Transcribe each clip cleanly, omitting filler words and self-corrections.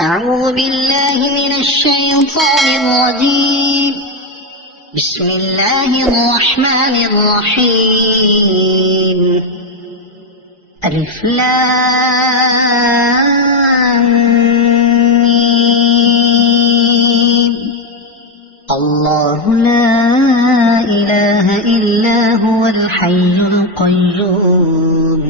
أعوذ بالله من الشيطان الرجيم. بسم الله الرحمن الرحيم. ألف لام ميم. الله لا إله إلا هو الحي القيوم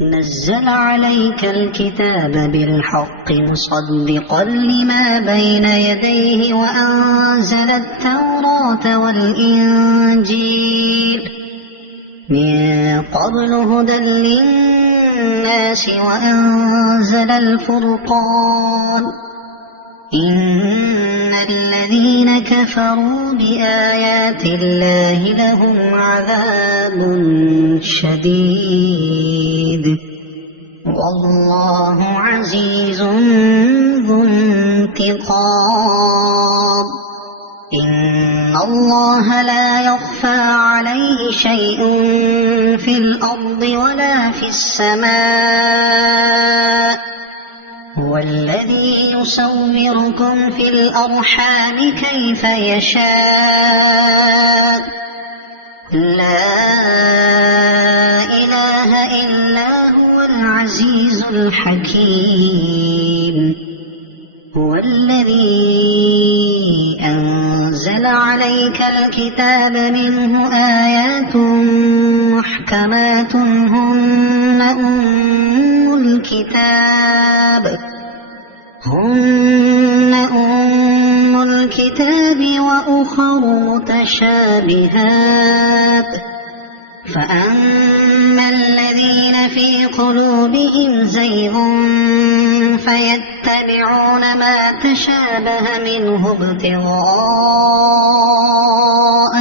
نزل عليك الكتاب بالحق مصدقا لما بين يديه وأنزل التوراة والإنجيل من قبل هدى للناس وأنزل الفرقان إن الذين كفروا بآيات الله لهم عذاب شديد والله عزيز ذو انتقام. إن الله لا يخفى عليه شيء في الأرض ولا في السماء هو الذي يصوركم في الأرحام كيف يشاء لا إله إلا هو العزيز الحكيم. هو الذي أنزل عليك الكتاب منه آيات محكمات هن أم الكتاب وأخر متشابهات فأما الذين في قلوبهم زيغ فيتبعون ما تشابه منه ابتغاء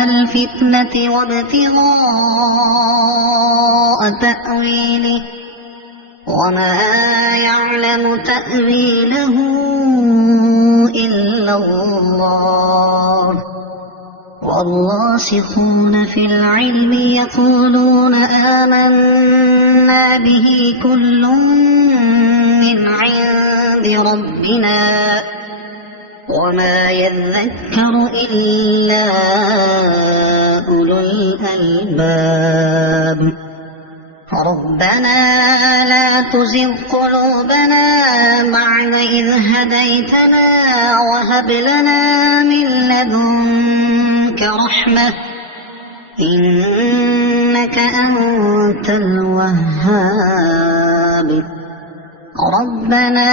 الفتنة وابتغاء تأويله وما يعلم تأويله إلا الله والراسخون في العلم يقولون آمنا به كل من عند ربنا وما يذكر إلا أولو الألباب. ربنا لا تزغ قلوبنا بعد إذ هديتنا وهب لنا من لدنك رحمة إنك أنت الوهاب. ربنا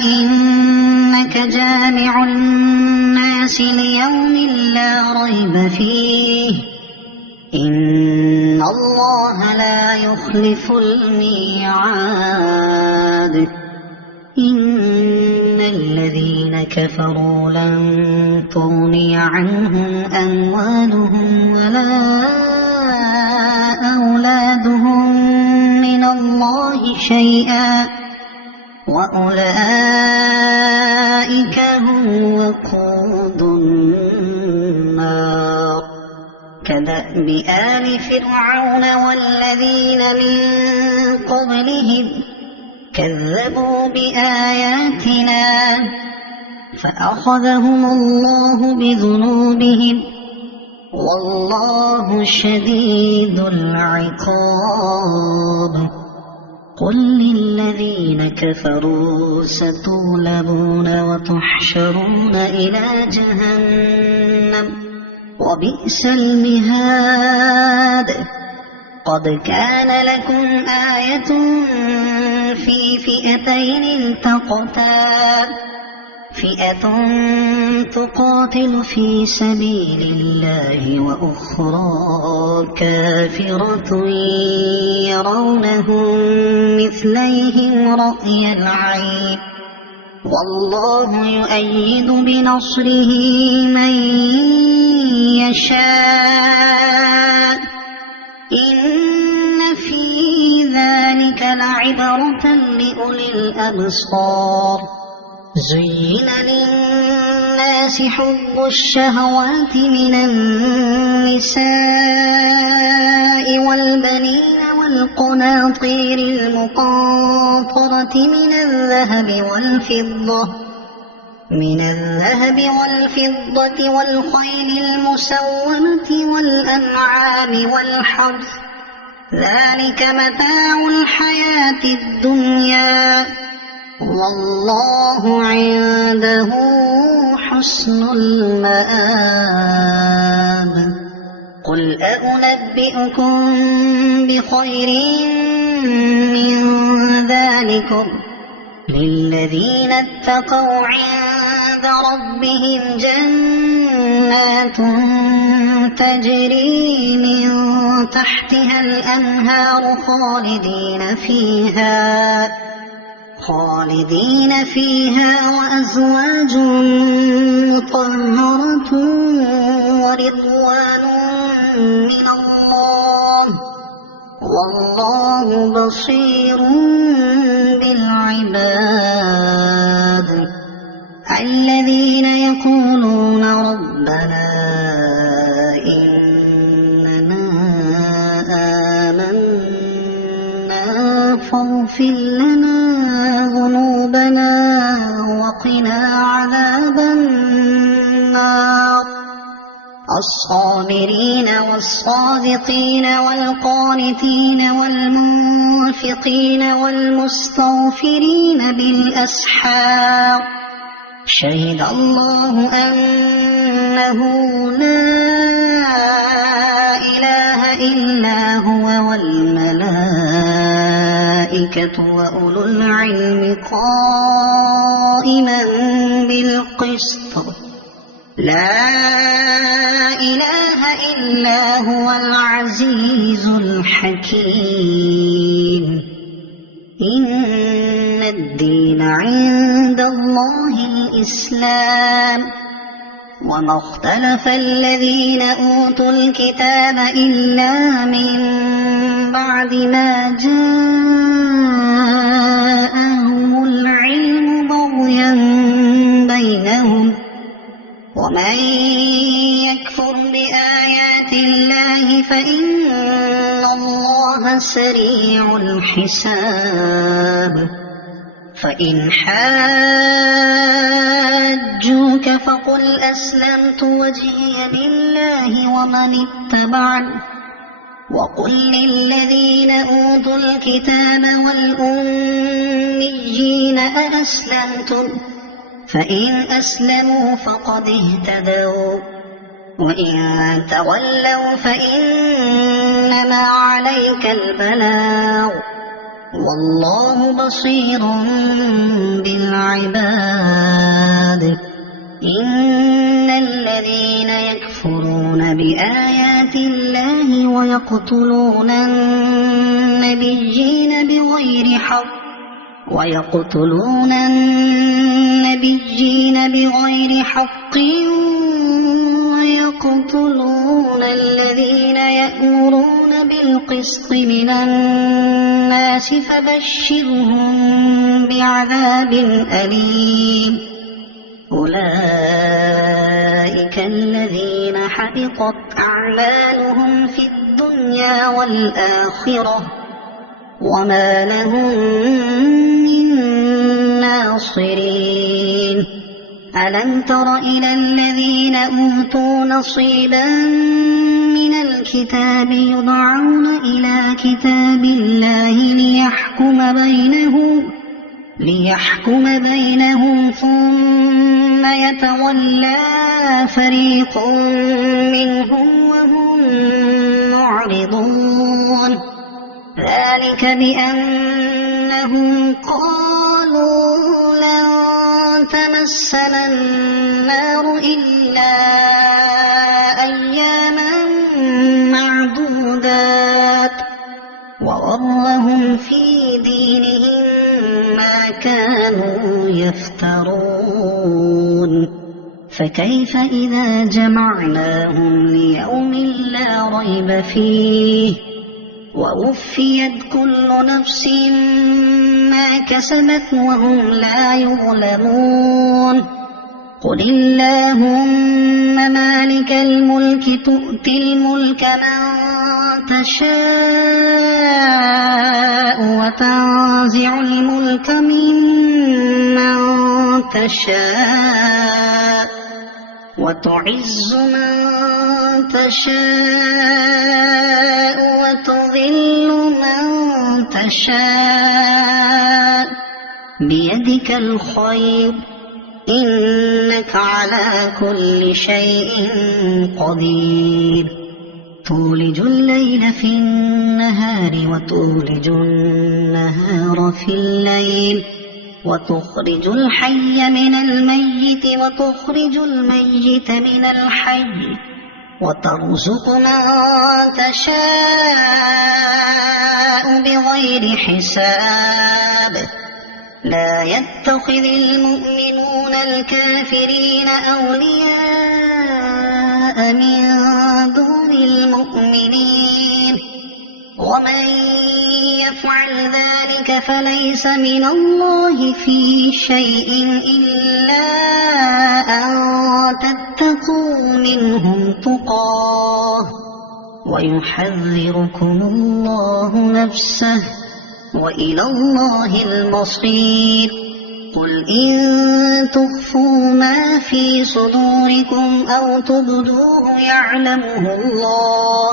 إنك جامع الناس ليوم لا ريب فيه إن الله لا يخلف الميعاد. إن الذين كفروا لن تغني عنهم أموالهم ولا أولادهم من الله شيئا وأولئك هم وقود النار. كدأب آل فرعون والذين من قبلهم كذبوا بآياتنا فأخذهم الله بذنوبهم والله شديد العقاب. قل للذين كفروا ستغلبون وتحشرون إلى جهنم وبئس المهاد. قد كان لكم آية في فئتين التقتا فئة تقاتل في سبيل الله وأخرى كافرة يرونهم مثليهم رأي العين والله يؤيد بنصره من يشاء إن في ذلك لعبرة لأولي الأبصار. زين للناس حب الشهوات من النساء والبنين والقناطير المقنطرة من الذهب والفضة والخيل المسومة والأنعام والحرث ذلك متاع الحياة الدنيا والله عنده حسن المآب قل أنبئكم بخير من ذلكم للذين اتقوا عند ربهم جنات تجري من تحتها الأنهار خالدين فيها وأزواج مطهرة ورضوان من الله والله بصير بالعباد الذين يقولون ربنا إننا آمنا فاغفر لنا ذنوبنا وقنا عذاب النار الصابرين والصادقين والقانتين والمنفقين والمستغفرين بالأسحار شهد الله أنه لا إله إلا هو والملائكة وأولو العلم قائما بالقسط لا إله إلا هو العزيز الحكيم إن الدين عند الله الإسلام وما اختلف الذين أوتوا الكتاب إلا من بعد ما جاءهم العلم بغيا بينهم ومن يكفر بآيات الله فإن الله سريع الحساب فإن حاجوك فقل أسلمت وجهي لله ومن اتبعني وقل للذين أوتوا الكتاب والأميين أأسلمتم فإن أسلموا فقد اهتدوا وإن تولوا فإنما عليك البلاغ والله بصير بالعباد إن الذين يكفرون بآيات الله ويقتلون النبيين بغير حق ويقتلون الذين يأمرون بالقسط من الناس فبشرهم بعذاب أليم أولئك الذين حبطت أعمالهم في الدنيا والآخرة وما لهم من ناصرين ألم تر إلى الذين أوتوا نصيبا من الكتاب يدعون إلى كتاب الله ليحكم بينهم ثم يتولى فريق منهم وهم معرضون ذلك بأنهم قالوا لن تمسنا النار إلا أياما معدودات وغرهم في دينهم ما كانوا يفترون فكيف إذا جمعناهم ليوم لا ريب فيه ووفيت كل نفس ما كسبت وهم لا يظلمون قل اللهم مالك الملك تؤتي الملك من تشاء وتنزع الملك ممن تشاء وتعز من تشاء وتذل من تشاء بيدك الخير إنك على كل شيء قدير تولج الليل في النهار وتولج النهار في الليل وتخرج الحي من الميت وتخرج الميت من الحي وترزق من تشاء بغير حساب لا يتخذ المؤمنون الكافرين أولياء من دون المؤمنين ومن يفعل ذلك فليس من الله في شيء إلا أن تتقوا منهم تقاه ويحذركم الله نفسه وإلى الله المصير قل إن تخفوا ما في صدوركم أو تبدوه يعلمه الله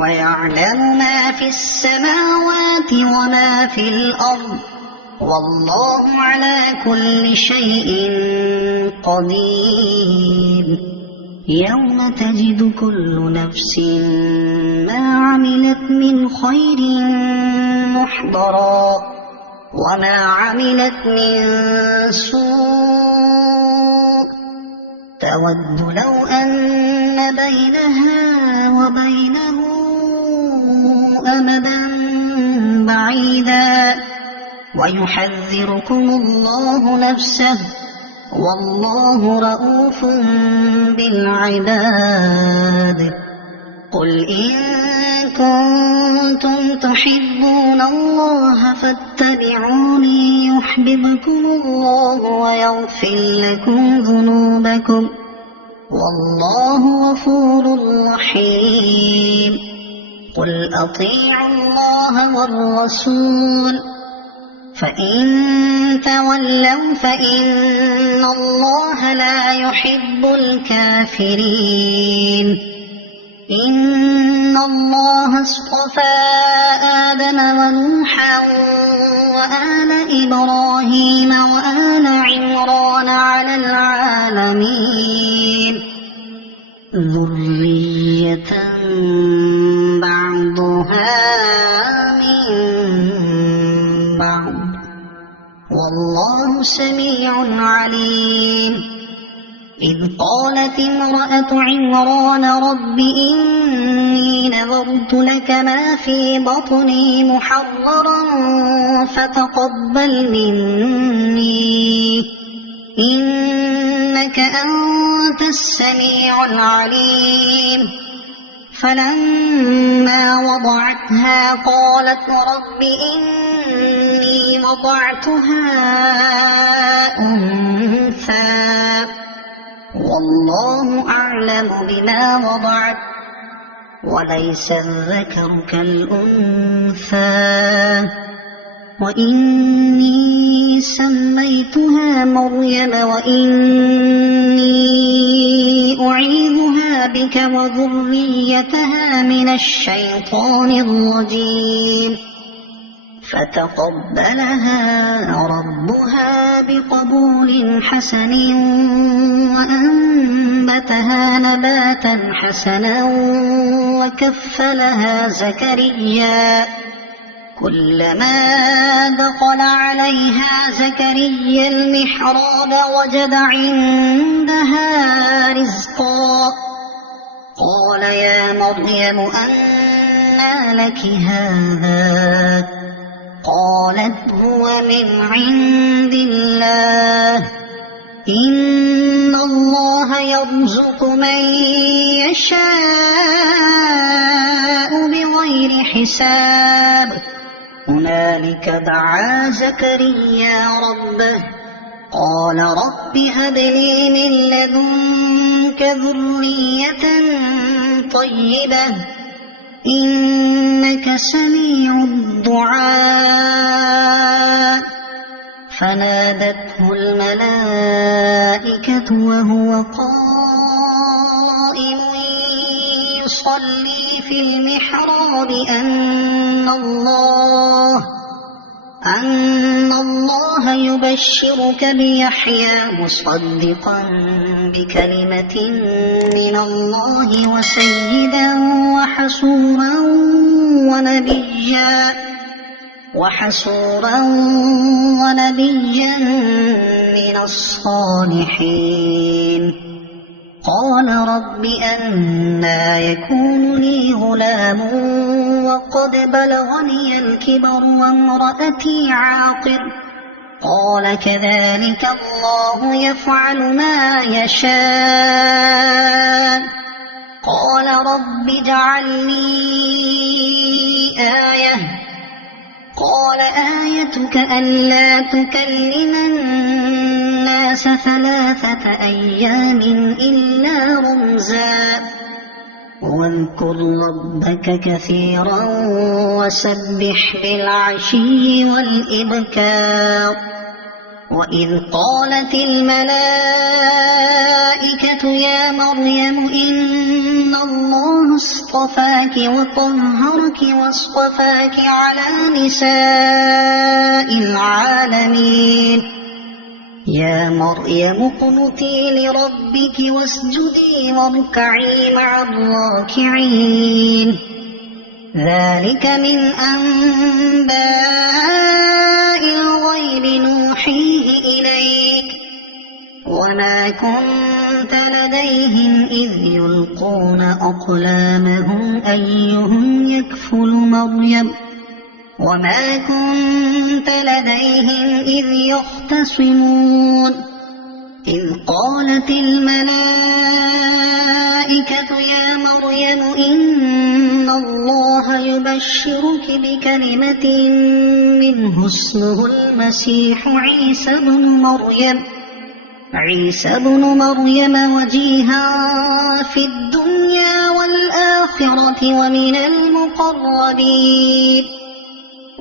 ويعلم ما في السماوات وما في الأرض والله على كل شيء قدير يوم تجد كل نفس ما عملت من خير محضرا وما عملت من سوء تود لو أن بينها وبينه أمدا بعيدا ويحذركم الله نفسه والله رءوف بالعباد قل إن كنتم تحبون الله فاتبعوني يحببكم الله ويغفر لكم ذنوبكم والله غفور رحيم قل أطيعوا الله والرسول فإن تولوا فإن الله لا يحب الكافرين إن الله اصطفى آدم ونوحا وآل إبراهيم وآل عمران على العالمين ذرية بعضها من بعض والله سميع عليم إذ قالت امرأة عمران رب إني نذرت لك ما في بطني محررا فتقبل مني إنك أنت السميع العليم فلما وضعتها قالت رب إني وضعتها أنثى والله أعلم بما وضعت وليس الذكر كالأنثى وإني سميتها مريم وإني أعيذها بك وذريتها من الشيطان الرجيم فتقبلها ربها بقبول حسن وأنبتها نباتا حسنا وكفلها زكريا كلما دخل عليها زكريا المحراب وجد عندها رزقا قال يا مريم أنى لك هذا قالت هو من عند الله إن الله يرزق من يشاء بغير حساب هنالك دعا زكريا ربه قال رب هب لي من لدنك ذرية طيبة إنك سميع الدعاء فنادته الملائكة وهو قائم يصلي في المحراب أن الله يبشرك بيحيى مصدقا بكلمة من الله وسيدا وحسورا ونبيا من الصالحين قال رب أنى يكون لي غلام وقد بلغني الكبر وامرأتي عاقر قال كذلك الله يفعل ما يشاء قال رب اجعل لي آية قال آيتك ألا تكلم الناس 3 أيام إلا رمزا واذكر ربك كثيرا وسبح بالعشي والإبكار وإذ قالت الملائكة يا مريم إن الله اصطفاك وطهرك واصطفاك على نساء العالمين يا مريم اقنتي لربك واسجدي واركعي مع الراكعين ذلك من أنباء الغيب نوحيه إليك وما كنت لديهم إذ يلقون أقلامهم أيهم يكفل مريم وما كنت لديهم إذ يختصمون إذ قالت الملائكة يا مريم إن الله يبشرك بكلمة منه اسمه المسيح عيسى بن مريم وجيها في الدنيا والآخرة ومن المقربين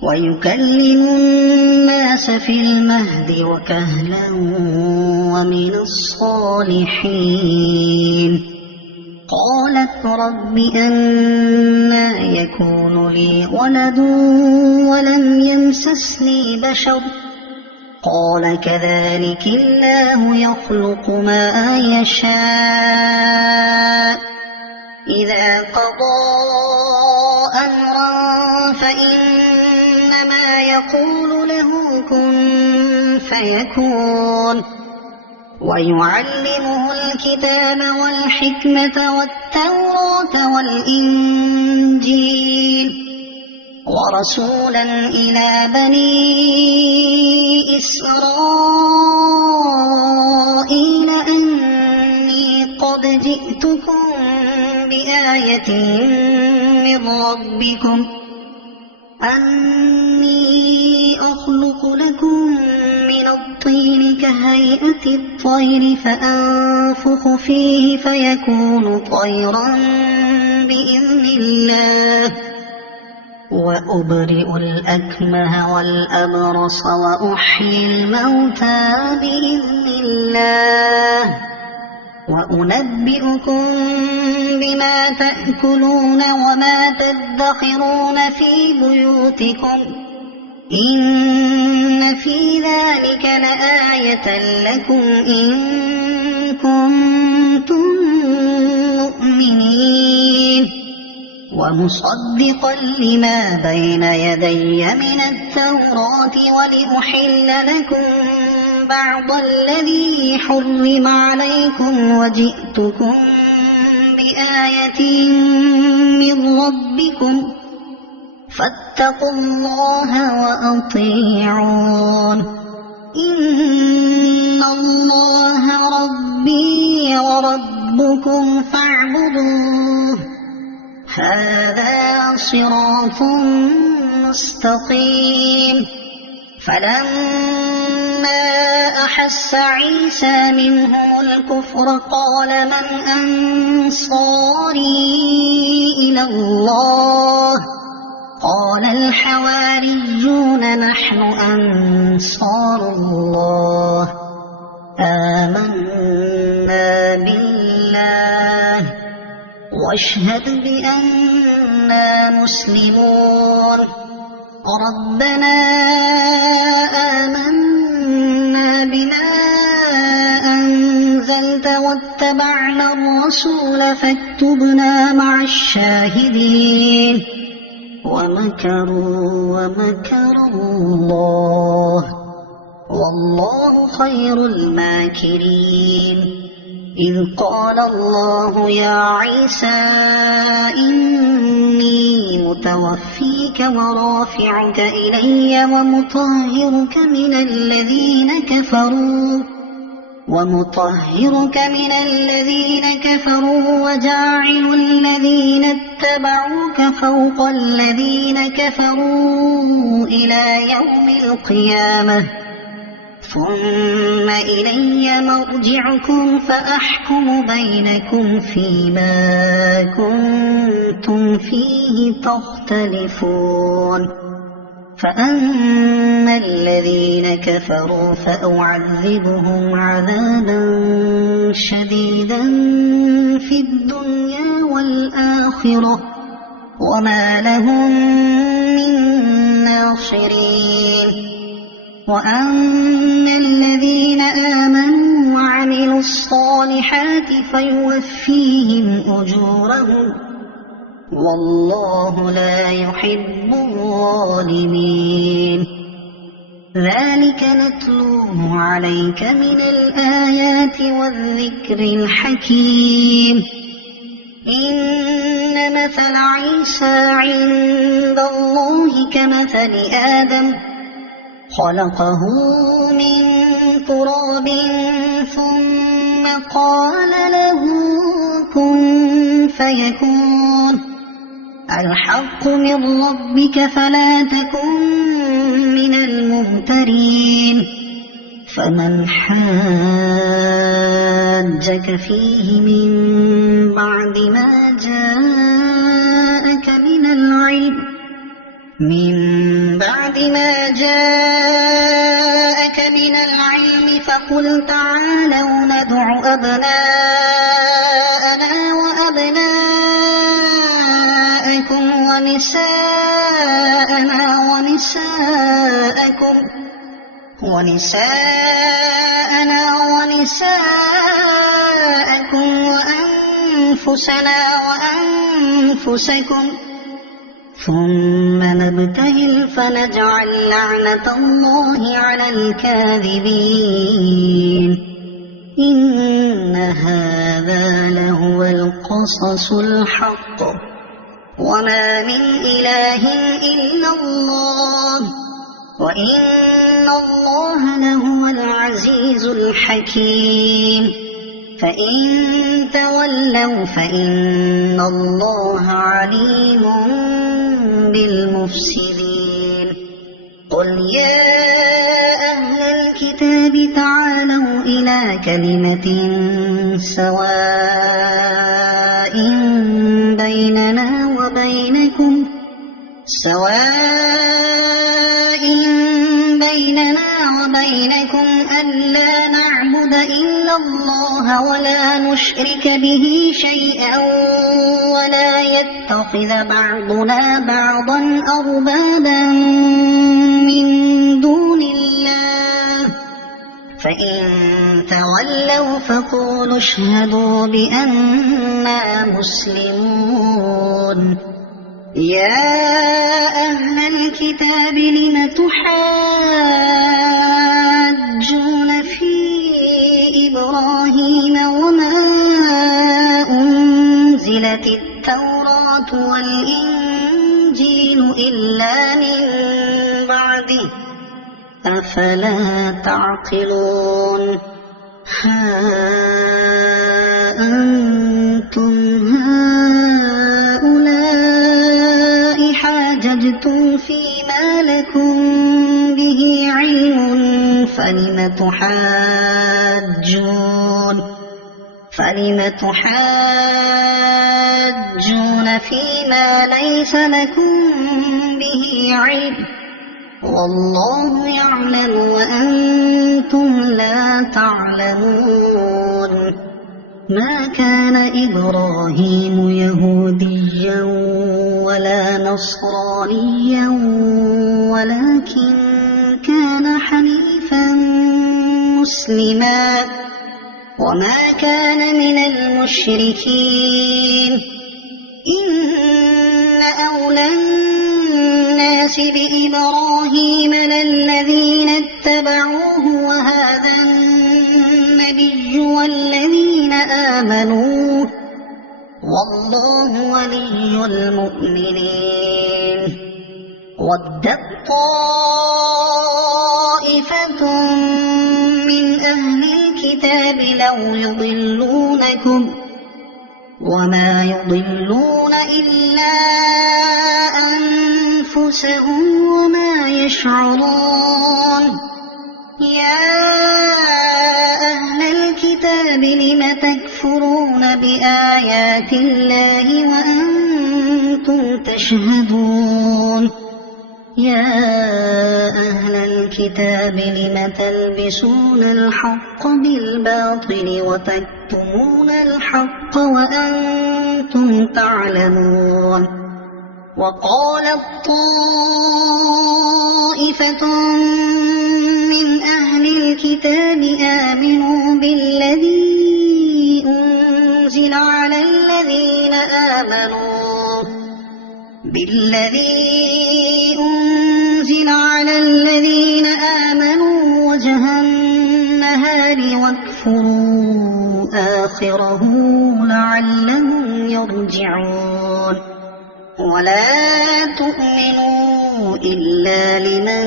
ويكلم الناس في المهد وكهلا ومن الصالحين قالت رب أنى يكون لي ولد ولم يمسسني بشر قال كذلك الله يخلق ما يشاء إذا قضى أمرا فإنما يقول له كن فيكون ويعلمه الكتاب والحكمة والتوراة والإنجيل ورسولا إلى بني إسرائيل أني قد جئتكم بآية من ربكم أني أخلق لكم من الطين كهيئة الطير فأنفخ فيه فيكون طيرا بإذن الله وأبرئ الأكمه والأبرص وأحيي الموتى بإذن الله وأنبئكم بما تأكلون وما تدخرون في بيوتكم إن في ذلك لآية لكم إن كنتم مؤمنين ومصدقا لما بين يدي من التوراة ولأحل لكم بعض الذي حرم عليكم وجئتكم بآية من ربكم فاتقوا الله وأطيعون إن الله ربي وربكم فاعبدوه هذا صراط مستقيم فلما أحس عيسى منهم الكفر قال من أنصاري إلى الله قال الحواريون نحن أنصار الله آمنا بالله واشهد بأننا مسلمون ربنا آمنا بما أنزلت واتبعنا الرسول فاكتبنا مع الشاهدين ومكروا ومكر الله والله خير الماكرين إذ قال الله يا عيسى إني متوفيك ورافعك إلي ومطهرك من الذين كفروا وجاعل الذين اتبعوك فوق الذين كفروا إلى يوم القيامة ثم إلي مرجعكم فأحكم بينكم فيما كنتم فيه تختلفون فأما الذين كفروا فأعذبهم عذابا شديدا في الدنيا والآخرة وما لهم من ناصرين وأما الذين آمنوا وعملوا الصالحات فيوفيهم أجورهم والله لا يحب الظالمين ذلك نتلوه عليك من الآيات والذكر الحكيم إن مثل عيسى عند الله كمثل آدم خلقه من تراب ثم قال له كن فيكون الحق من ربك فلا تكن من الممترين فمن حاجك فيه من بعد ما جاءك من العلم فقل تعالوا ندع أبناءنا وأبناءكم ونساءنا ونساءكم وأنفسنا وأنفسكم ثم نبتهل فنجعل لعنة الله على الكاذبين إن هذا لهو القصص الحق وما من إله إلا الله وإن الله لهو العزيز الحكيم فإن تولوا فإن الله عليم بالمفسدين قل يا أهل الكتاب تعالوا إلى كلمة سواء بيننا وبينكم ألا نعبد إلا الله ولا نشرك به شيئا ولا يتخذ بعضنا بعضا أربابا من دون الله فإن تولوا فقولوا اشهدوا بأننا مسلمون يا أهل الكتاب لم تحاجون في إبراهيم وما أنزلت التوراة والإنجيل إلا من بعده أفلا تعقلون ها أنتم هؤلاء حاججتم فيما لكم به علم فلم تحاجون فيما ليس لكم به علم والله يعلم وأنتم لا تعلمون ما كان إبراهيم يهوديا ولا نصرانيا ولكن كان حنيفا مسلما وما كان من المشركين إن أولى الناس بإبراهيم للذين اتبعوه وهذا النبي والذين آمنوا والله ولي المؤمنين ودت طائفة من أهل الكتاب لو يضلونكم وما يضلون إلا أنفسهم وما يشعرون يا أهل الكتاب لم تكفرون بآيات الله وأنتم تشهدون يا أهل الكتاب لم تلبسون الحق بالباطل وتكتمون الحق وأنتم تعلمون وقالت طائفة من أهل الكتاب آمنوا بالذي أنزل على الذين آمنوا وجه النهار واكفروا آخره لعلهم يرجعون ولا تؤمنوا إلا لمن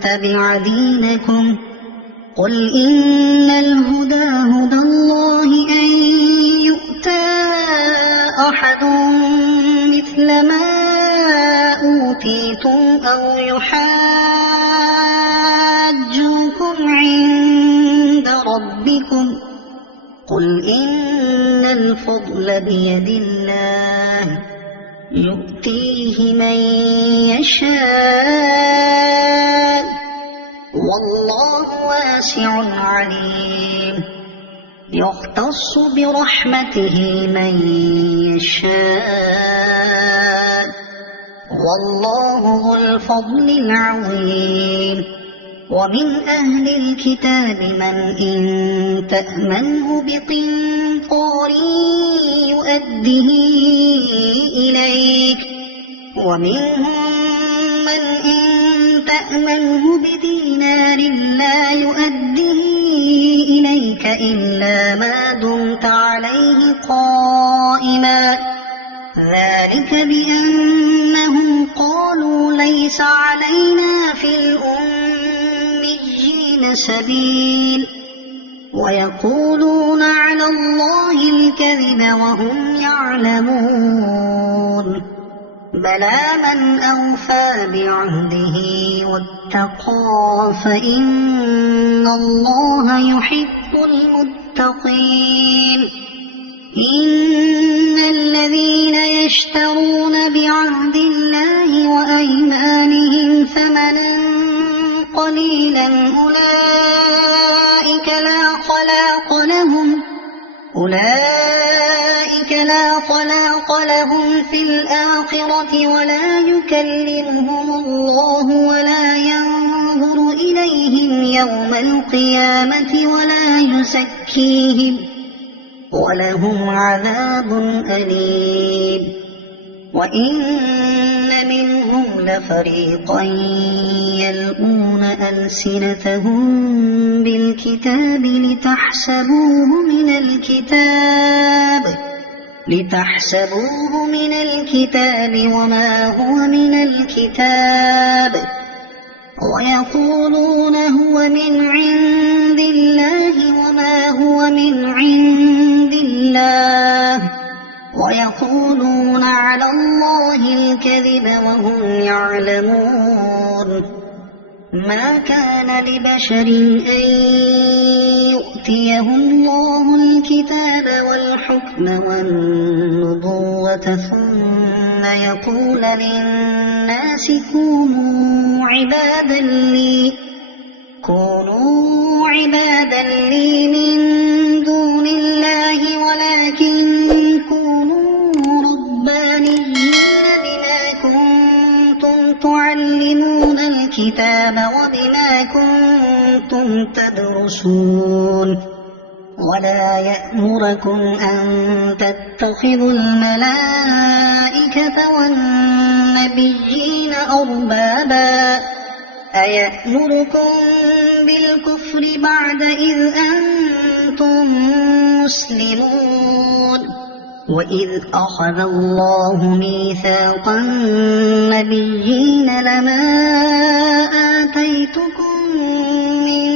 تبع دينكم قل إن الهدى هدى الله أن يؤتى أحد مثل ما أوتيتم أو يحاجوكم عند ربكم قل إن الفضل بيد الله يؤتيه من يشاء والله واسع عليم يختص برحمته من يشاء والله ذو الفضل العظيم ومن أهل الكتاب من إن تأمنه بقنطار يؤده إليك ومنهم من إن تأمنه بدينار لا يؤده إليك إلا ما دمت عليه قائما ذلك بأنهم قالوا ليس علينا في الأميين سبيل ويقولون على الله الكذب وهم يعلمون بلى من أوفى بعهده واتقى فإن الله يحب المتقين إن الذين يشترون بعهد الله وأيمانهم ثمنا قليلا أولئك لا خلاق لهم في الآخرة ولا يكلمهم الله ولا ينظر إليهم يوم القيامة ولا يزكيهم ولهم عذاب أليم وإن منهم لفريقا يلقون ألسنتهم بالكتاب لتحسبوه من الكتاب وما هو من الكتاب ويقولون هو من عند الله وما هو من عند الله ويقولون على الله الكذب وهم يعلمون ما كان لبشر أن يؤتيه الله الكتاب والحكم والنبوة ثم يقول للناس كونوا عبادا لي من دون الله ولكن كونوا ربانيين بما كنتم تعلمون الكتاب وبما كنتم تدرسون ولا يأمركم أن تتخذوا الملائكة والنبيين أربابا أيأمركم بالكفر بعد إذ أنتم مسلمون وإذ أخذ الله ميثاق النبيين لما آتيتكم من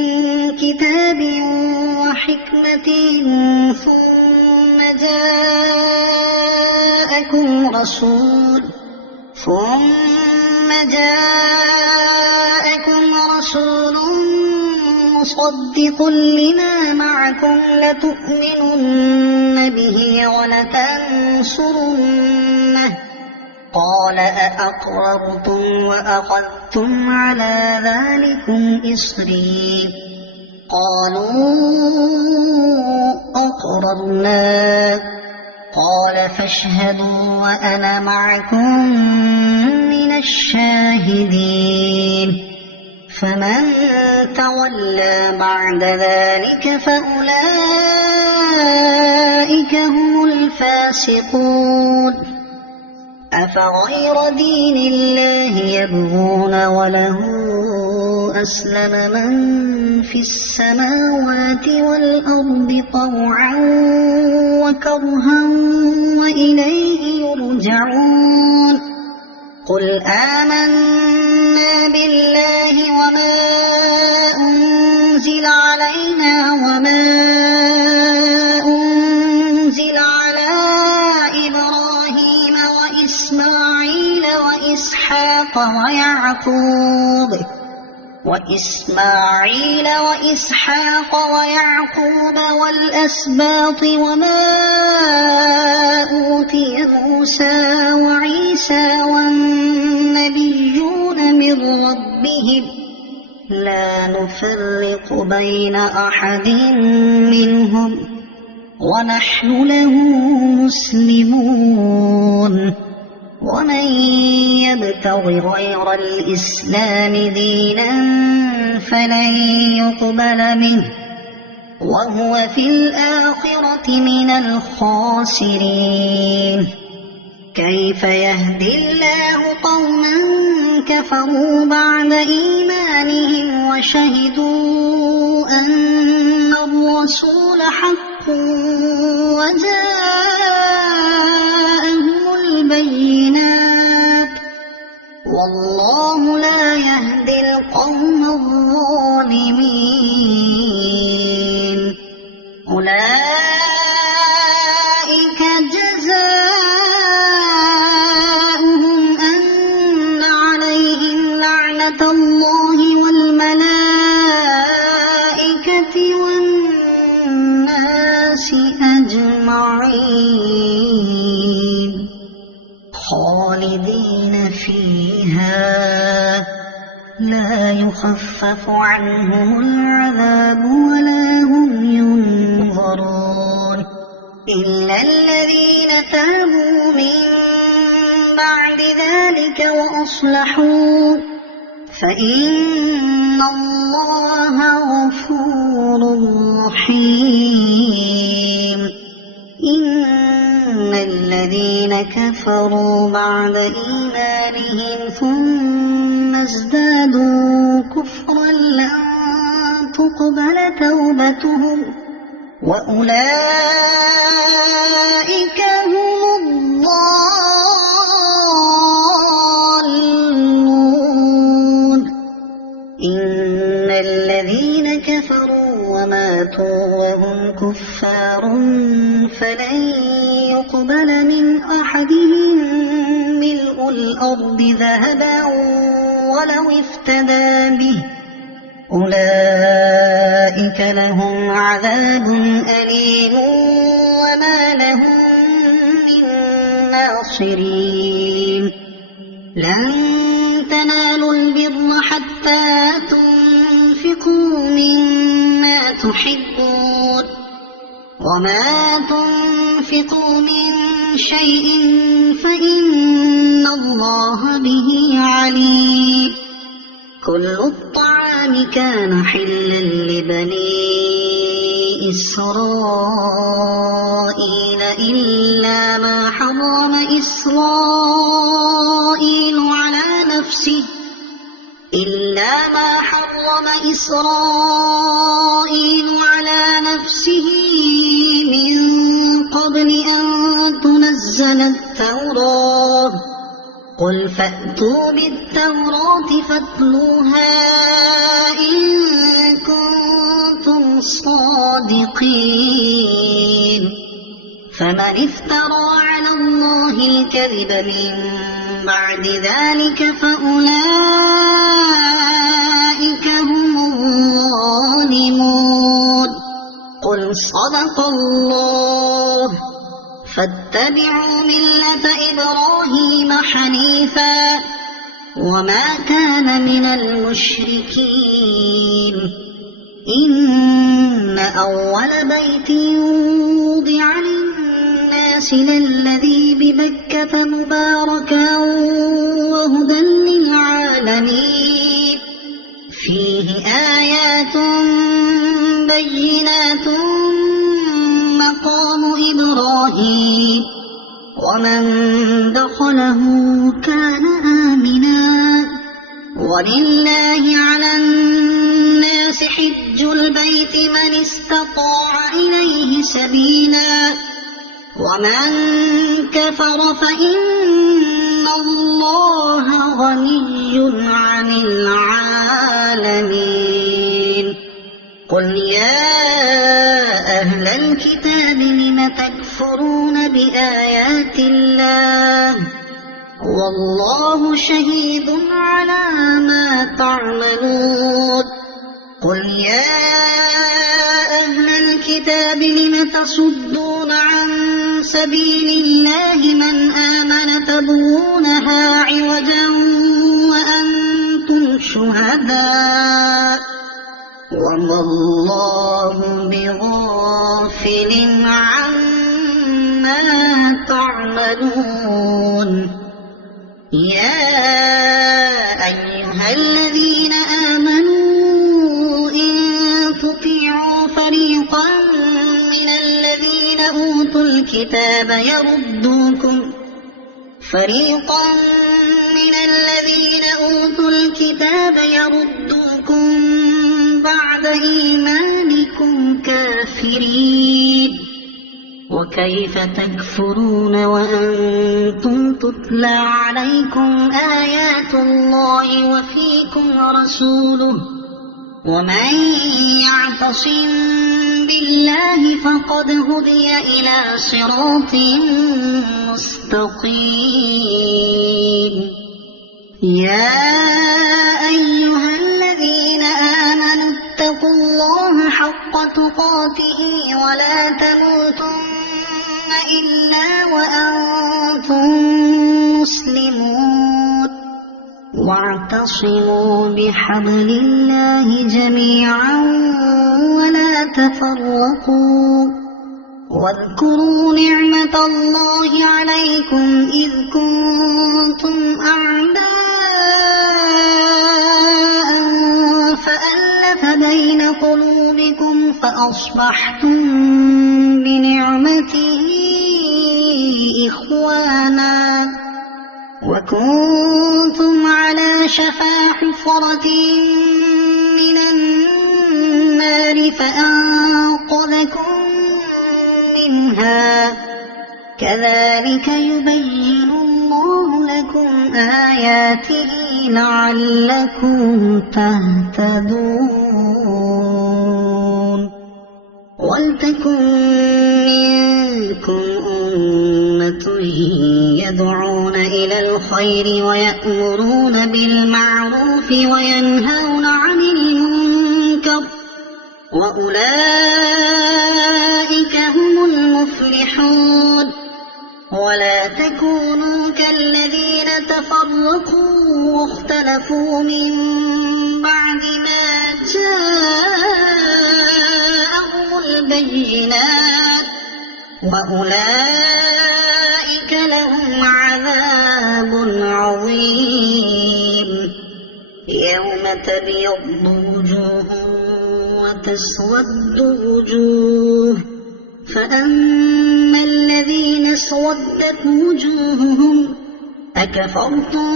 كتاب وحكمة ثم جاءكم رسول مصدق لما معكم لتؤمنن به ولتنصرنه قال أأقررتم وأخذتم على ذلكم إصري قالوا أقررنا قال فاشهدوا وأنا معكم من الشاهدين فمن تولى بعد ذلك فأولئك هم الفاسقون أفغير دين الله يبغون وله أسلم من في السماوات والأرض طوعا وكرها وإليه يرجعون قل آمنا بالله وما أنزل علينا وما أنزل على إبراهيم وإسماعيل وإسحاق ويعقوب والأسباط وما أوتي موسى وعيسى والنبيون من ربهم لا نفرق بين أحد منهم ونحن له مسلمون ومن يبتغ غير الإسلام دينا فلن يقبل منه وهو في الآخرة من الخاسرين كيف يهدي الله قوما كفروا بعد إيمانهم وشهدوا أن الرسول حق وجاءهم البينات والله لا يهدي القوم الظالمين أولئك جزاؤهم أن عليهم لعنة الله والملائكة والناس أجمعين خالدين فيها لا يخفف عنهم العذاب ولا هم ينظرون إلا الذين تابوا من بعد ذلك وأصلحوا فإن الله غفور رحيم إن الذين كفروا بعد إيمانهم ثم ازدادوا كفرا لن تقبل توبتهم وأولئك هم الضالون إن الذين كفروا وماتوا وهم كفار فلن يقبل من أحدهم ملء الأرض ذهبا ولو افتدى به أولئك لهم عذاب أليم وما لهم من ناصرين لن تنالوا البر حتى تنفقوا مما تحبون وما تنفقوا من شيء فإن الله به عليم كل الطعام كان حلا لبني إسرائيل إلا ما حرم إسرائيل على نفسه من قبل أن تنزل التوراة قل فأتوا بالتوراة فاتلوها إن كنتم صادقين فمن افترى على الله الكذب من بعد ذلك فأولئك هم الظالمون قل صدق الله فاتبعوا ملة إبراهيم حنيفا وما كان من المشركين إن أول بيت وضع للناس للذي ببكة مباركا وهدى للعالمين فيه آيات بينات مقام إبراهيم ومن دخله كان آمنا ولله على الناس حج البيت من استطاع إليه سبيلا ومن كفر فإن الله غني عن العالمين قل يا أهل الكتاب لم تكفرون بآيات الله والله شهيد على ما تعملون قل يا أهل الكتاب لم تصدون عن سبيل الله من آمن تبغونها عوجا وأنتم شهداء وما الله بغافل عما تعملون يا أيها الذين آمنوا إن تطيعوا فريقا من الذين أوتوا الكتاب يردوكم بعد إيمانكم كافرين وكيف تكفرون وأنتم تتلى عليكم آيات الله وفيكم رسوله ومن يعتصم بالله فقد هدي إلى صراط مستقيم يا أيها الذين آمنوا اتقوا الله حق تقاته ولا تموتن إلا وأنتم مسلمون واعتصموا بحبل الله جميعا ولا تفرقوا واذكروا نعمة الله عليكم إذ كنتم أعداء فألف بين قلوبكم فأصبحتم بنعمته إخوانا وكنتم على شفا حفرة من النار فأنقذكم منها كذلك يبين الله لكم آياته لعلكم تهتدون ولتكن منكم أمة يدعون إلى الخير ويأمرون بالمعروف وينهون عن المنكر وأولئك هم المفلحون ولا تكونوا كالذين تفرقوا واختلفوا من بعد ما جاءهم البينات وأولئك لهم عذاب عظيم يوم تبيض وجوه وتسود وجوه فأما الذين اسودت وجوههم أكفرتم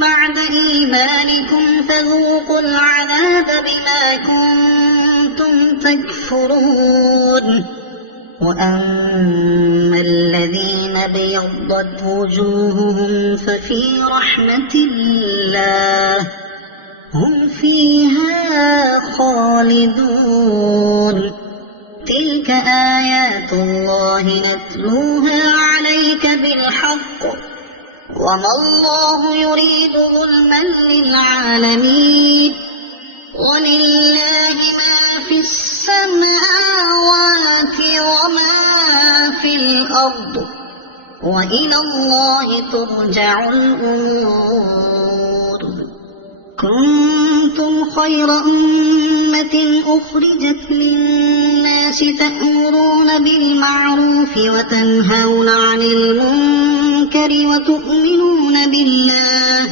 بعد إيمانكم فذوقوا العذاب بما كنتم تكفرون وأما الذين ابيضت وجوههم ففي رحمة الله هم فيها خالدون تلك آيات الله نتلوها عليك بالحق وما الله يريد ظلما للعالمين ولله ما في السماوات وما في الأرض وإلى الله ترجع الأمور كنتم خير أمة أخرجت للناس تأمرون بالمعروف وتنهون عن المنكر وتؤمنون بالله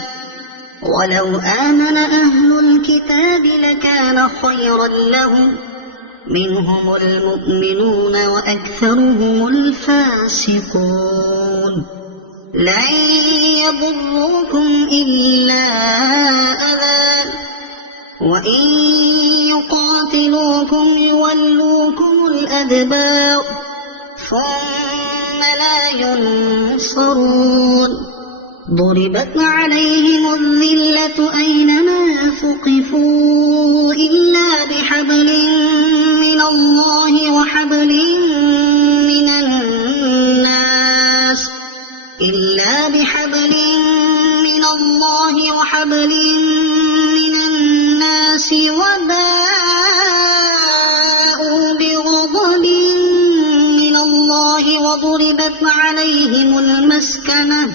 ولو آمن أهل الكتاب لكان خيرا لهم منهم المؤمنون وأكثرهم الفاسقون لن يضروكم إلا أذى وإن يقاتلوكم يولوكم الأدبار ثم لا ينصرون ضربت عليهم الذلة أينما ثقفوا إلا بحبل من الله وحبل من الناس وباءوا بغضب من الله وضربت عليهم المسكنة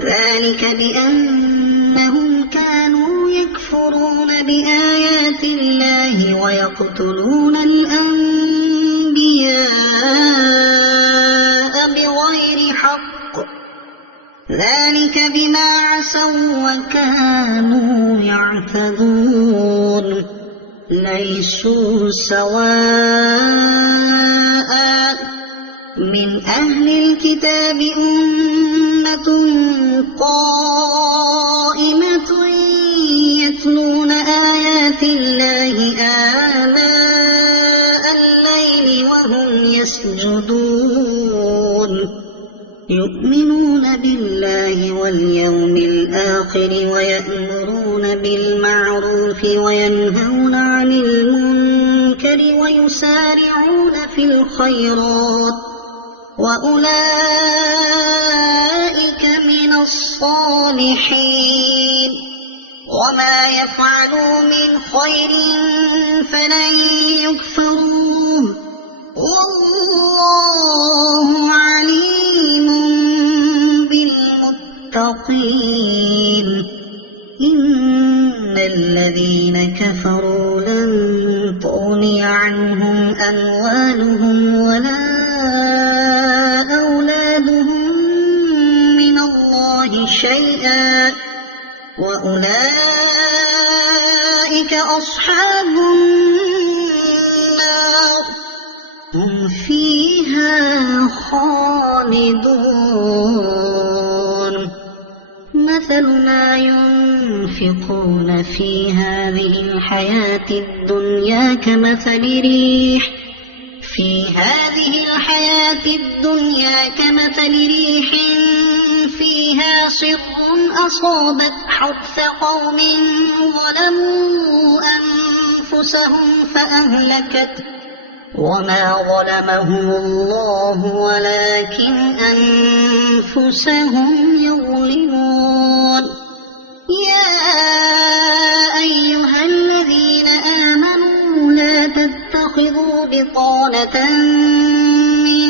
ذلك بأنهم كانوا يكفرون بآيات الله ويقتلون الأنبياء بغير حق ذلك بما عصوا وكانوا يعتدون ليسوا سواء من أهل الكتاب أمة قائمة يتلون آيات الله آناء الليل وهم يسجدون يؤمنون بالله واليوم الآخر ويأمرون بالمعروف وينهون عن المنكر ويسارعون في الخيرات وأولئك من الصالحين وما يفعلوا من خير فلن يكفروه والله عليم بالمتقين إن الذين كفروا لن تغني عنهم أموالهم ولا أولادهم من الله شيئا وأولئك أصحاب النار هم فيها خالدون مثل ما ينفقون في هذه الحياة الدنيا كمثل ريح فيها صر أصابت حرث قوم ظلموا أنفسهم فأهلكته وما ظلمهم الله ولكن أنفسهم يظلمون يا أيها الذين آمنوا لا تتبعوا تتخذوا بطانة من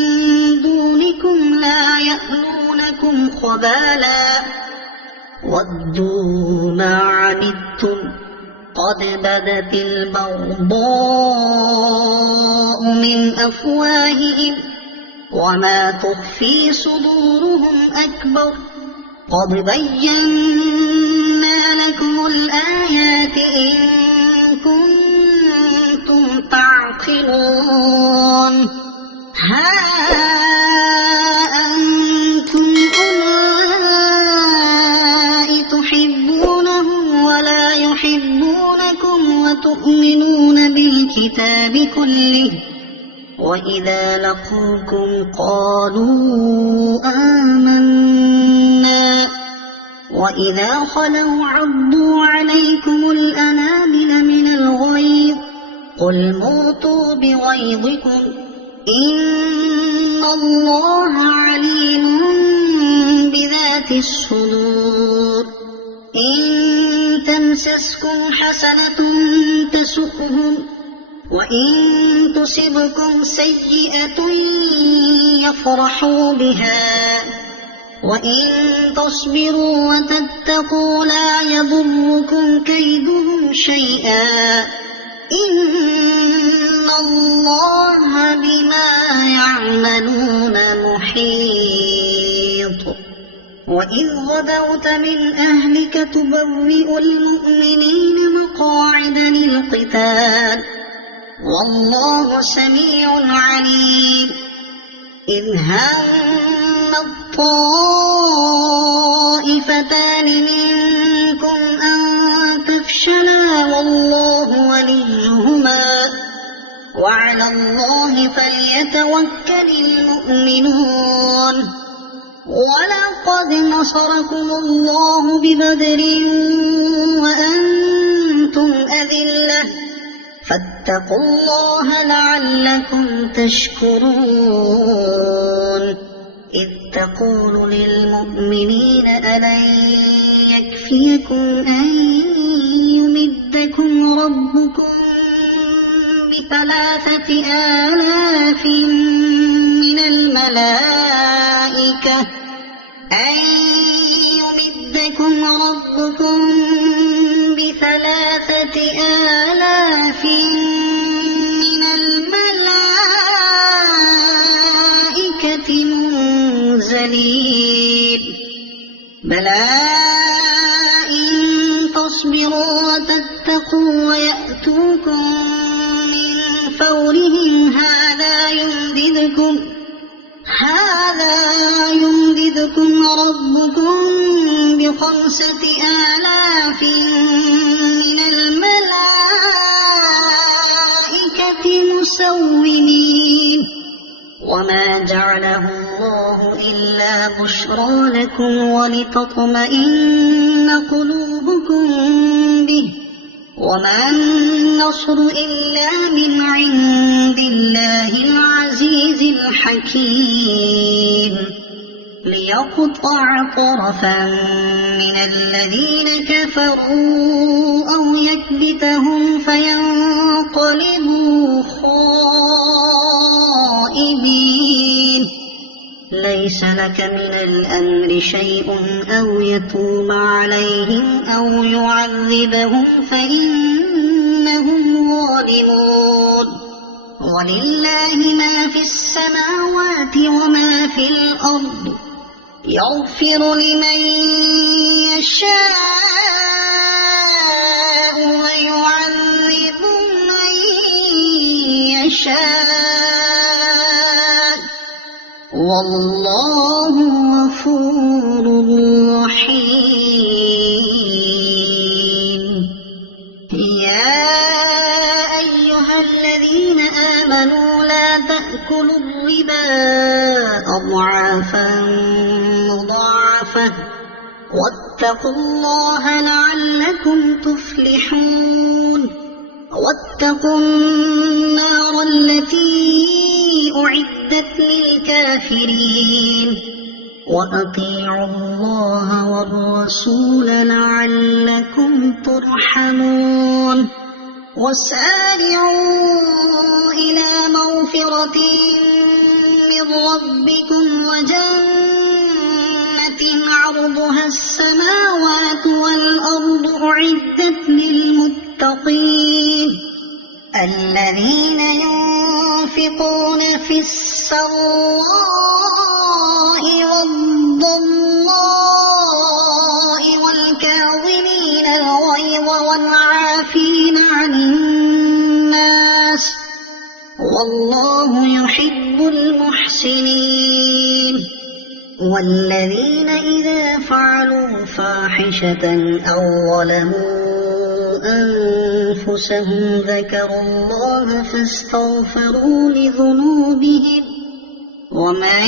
دونكم لا يألونكم خبالا ودوا ما عنتم قد بدت البغضاء من أفواههم وما تخفي صدورهم أكبر قد بينا لكم الآيات إن كنتم تعقلون ها أنتم أولئك تحبونهم ولا يحبونكم وتؤمنون بالكتاب كله وإذا لقوكم قالوا آمنا وإذا خلوا عضوا عليكم الأنامل من الغيظ قل موتوا بغيظكم إن الله عليم بذات الصدور إن تمسسكم حسنة تسؤهم وإن تصبكم سيئة يفرحوا بها وإن تصبروا وتتقوا لا يضركم كيدهم شيئا إن الله بما يعملون محيط وإذ غدوت من أهلك تبوئ المؤمنين مقاعد للقتال والله سميع عليم إذ هم الطائفتان منكم أن تفشلا والله وليهما وعلى الله فليتوكل المؤمنون ولقد نصركم الله ببدر وأنتم أذلة فاتقوا الله لعلكم تشكرون إذ تقول للمؤمنين ألن يكفيكم أن يمدكم ربكم ب3,000 من الملائكة أن يمدكم ربكم ب3,000 من الملائكة منزلين بلى إن تصبروا وتتقوا ويأتوكم من فورهم هذا يمددكم ربكم ب5,000 من الملائكة مسومين وما جعله الله إلا بشرى لكم ولتطمئن قلوبكم به وما النصر إلا من عند الله العزيز الحكيم ليقطع طرفا من الذين كفروا أو يكبتهم فينقلبوا خائبين ليس لك من الأمر شيء أو يتوب عليهم أو يعذبهم فإنهم ظالمون ولله ما في السماوات وما في الأرض يغفر لمن يشاء ويعذب من يشاء والله غفور رحيم يا أيها الذين آمنوا لا تأكلوا الربا أضعافا مضاعفة واتقوا الله لعلكم تفلحون واتقوا النار التي أعدت للكافرين وأطيعوا الله والرسول لعلكم ترحمون وسارعوا مغفرة من ربكم وجنة عرضها السماوات والأرض أعدت للمتقين الذين ينفقون في السراء والضراء والكاظمين الغيظ والعافين عن الناس والله يحب المحسنين والذين إذا فعلوا فاحشة أو ظلموا أنفسهم ذكروا الله فاستغفروا لذنوبهم ومن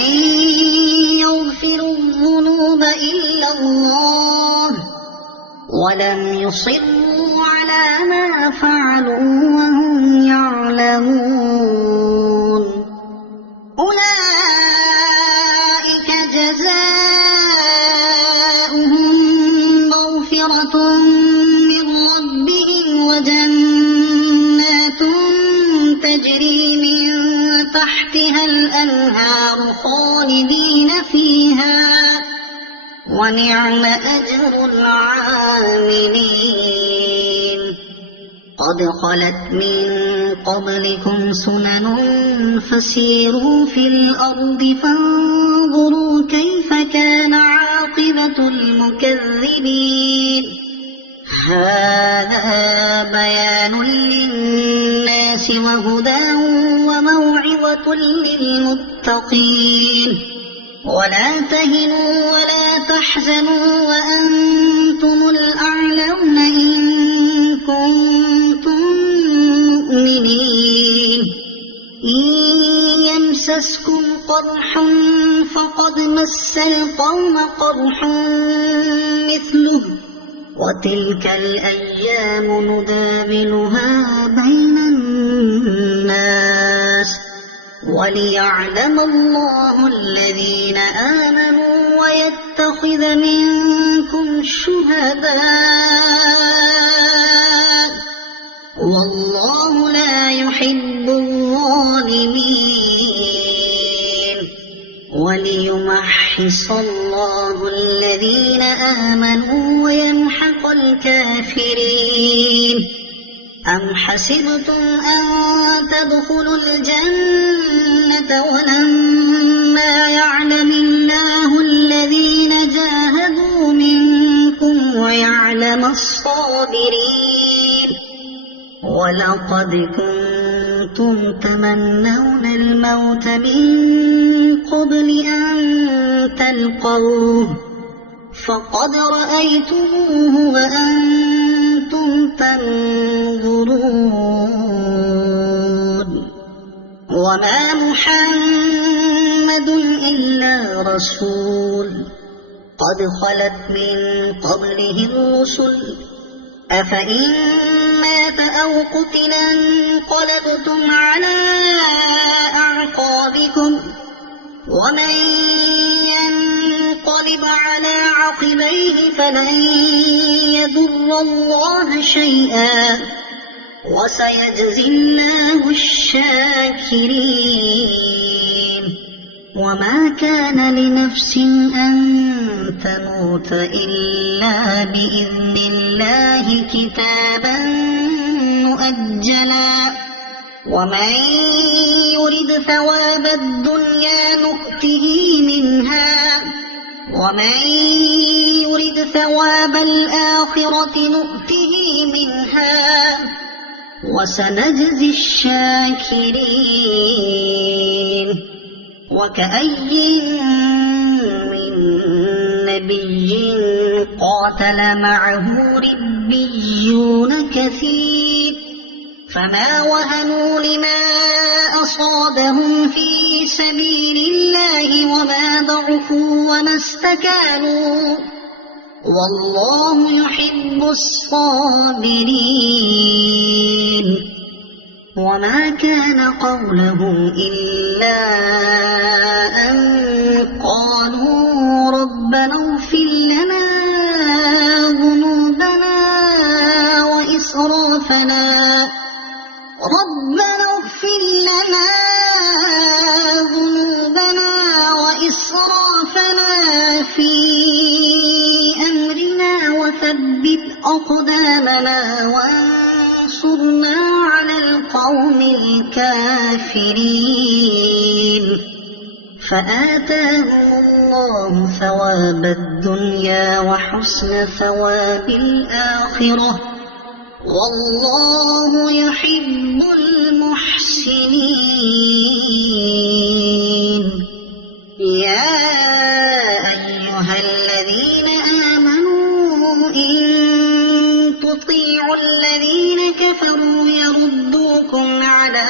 يغفر الذنوب إلا الله ولم يصروا على ما فعلوا وهم يعلمون أولئك جزاؤهم مغفرة من ربهم وجنات تجري من تحتها الأنهار خالدين فيها ونعم أجر العاملين قد خلت من قبلكم سنن فسيروا في الأرض فانظروا كيف كان عاقبة المكذبين هذا بيان للناس وهدى وموعظة للمتقين ولا تهنوا ولا تحزنوا وأنتم الأعلون إن كنتم مؤمنين إن يمسسكم قرح فقد مس القوم قرح مثله وتلك الأيام نداولها بين الناس وليعلم الله الذين آمنوا ويتخذ منكم شهداء والله لا يحب الظالمين وليمحص الله الذين آمنوا ويمحق الكافرين أم حسبتم أن تدخلوا الجنة ولما يعلم الله الذين جاهدوا منكم ويعلم الصابرين ولقد كنتم تمنون الموت من قبل أن تلقوه فقد رأيتموه وأنتم تنظرون وما محمد إلا رسول قد خلت من قبله الرسل أفإن مات أو قتل انقلبتم على أعقابكم ومن ينقلب على عقبيه فلن يضر الله شيئا وسيجزي الله الشاكرين وما كان لنفس أن تموت إلا بإذن الله كتابا مؤجلا ومن يرد ثواب الدنيا نؤته منها ومن يرد ثواب الآخرة نؤته منها وسنجزي الشاكرين وكأي من نبي قاتل معه ربيون كثير فما وهنوا لما أصابهم في سبيل الله وما ضعفوا وما استكانوا والله يحب الصابرين وما كان قولهم إلا أن قالوا ربنا اغفر لنا ذنوبنا وإسرافنا ربنا اغفر لنا أقدامنا وانصرنا على القوم الكافرين فآتاهم الله ثواب الدنيا وحسن ثواب الآخرة والله يحب المحسنين. يا أيها الذين آمنوا إن تطيعوا الذين كفروا يردوكم على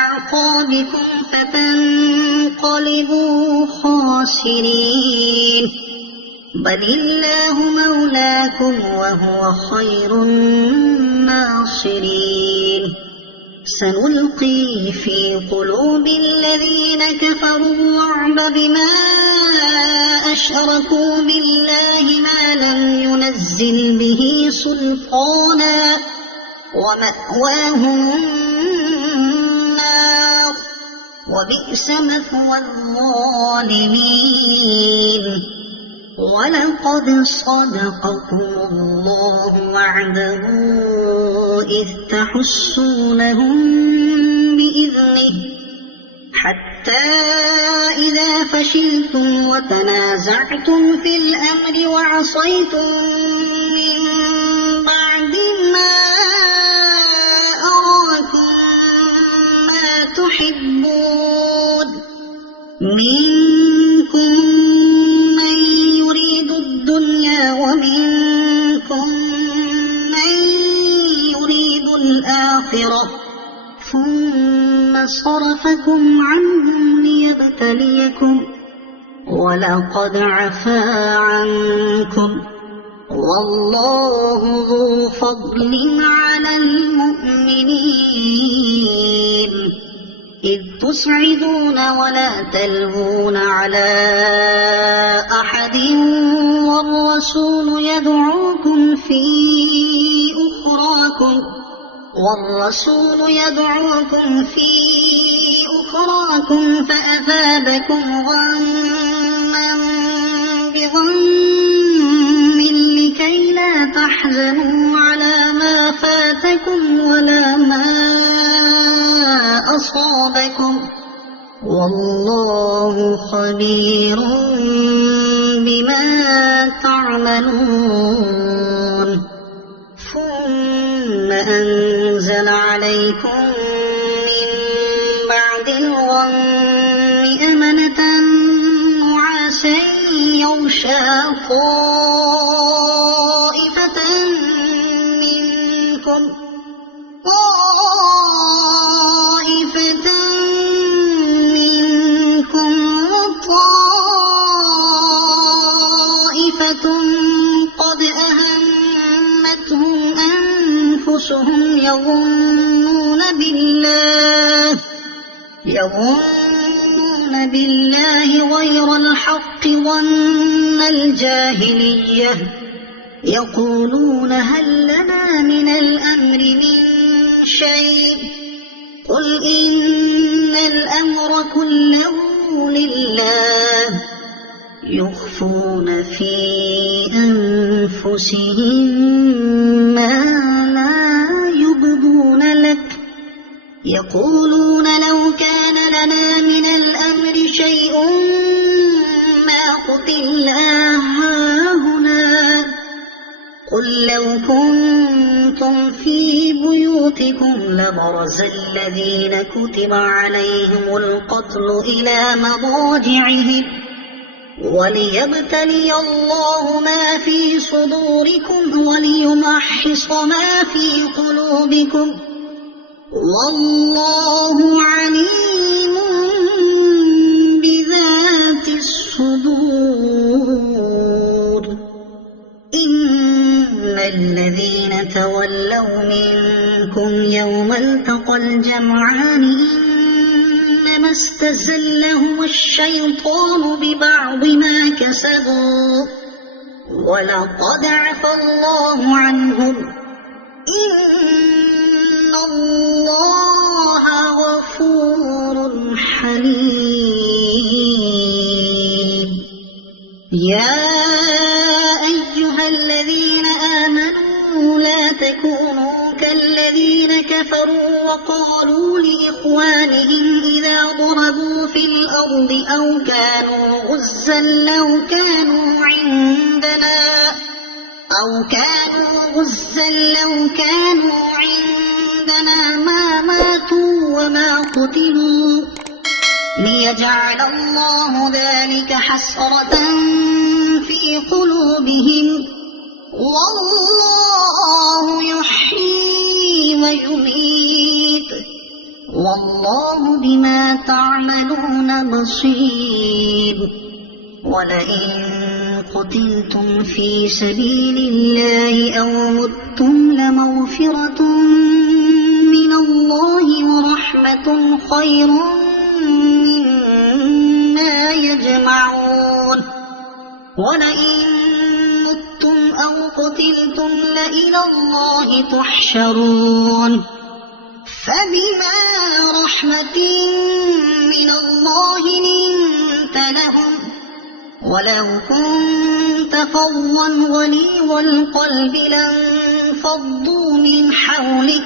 أعقابكم فتنقلبوا خاسرين بل الله مولاكم وهو خير الناصرين. سنلقي في قلوب الذين كفروا الرعب بما أشركوا بالله ما لم ينزل به سلطانا ومأواهم النار وبئس مثوى الظالمين. ولقد صدقكم الله وعده إذ تحسونهم بإذنه حتى إذا فشلتم وتنازعتم في الأمر وعصيتم من بعد ما أراكم ما تحبون منكم من يريد الدنيا ومنكم من يريد الآخرة ثم صرفكم عنهم ليبتليكم ولقد عفا عنكم والله ذو فضل على المؤمنين. إذ تصعدون ولا تلوون على أحد والرسول يدعوكم في أخراكم فأثابكم غما بغم لكي لا تحزنوا على ما فاتكم ولا ما أصابكم والله خبير بما تعملون. ثم أنزل عليكم من بعد الغم أمنة نعاسا يغشى طائفة منكم وطائفة قد أهمتهم أنفسهم يظنون بالله غير الحق ظن الجاهلية يقولون هل لنا من الأمر من شيء قل إن الأمر كله لله يخفون في أنفسهم ما لا يبدون لك يقولون لو كان لنا من الأمر شيء ما قتلنا هاهنا قل لو كنتم في بيوتكم لبرز الذين كتب عليهم القتل إلى مضاجعهم وليبتلي الله ما في صدوركم وليمحص ما في قلوبكم والله عليم بذات الصدور. إن الذين تولوا منكم يوم التقى الجمعان إنما استزلهم الشيطان ببعض ما كسبوا ولقد عفا الله عنهم إن الله غفور حليم. يا أيها الذين آمنوا الأرض أو كانوا غزا لو كانوا عندنا ما ماتوا وما قتلوا ليجعل الله ذلك حسرة في قلوبهم والله يحيي ويميت والله بما تعملون بصير ولئن قتلتم في سبيل الله أو متم لمغفرة من الله ورحمة خير مما يجمعون ولئن متم أو قتلتم لإلى الله تحشرون فبما رحمة من الله لنت لهم ولو كنت فظا غليظ القلب لانفضوا من حولك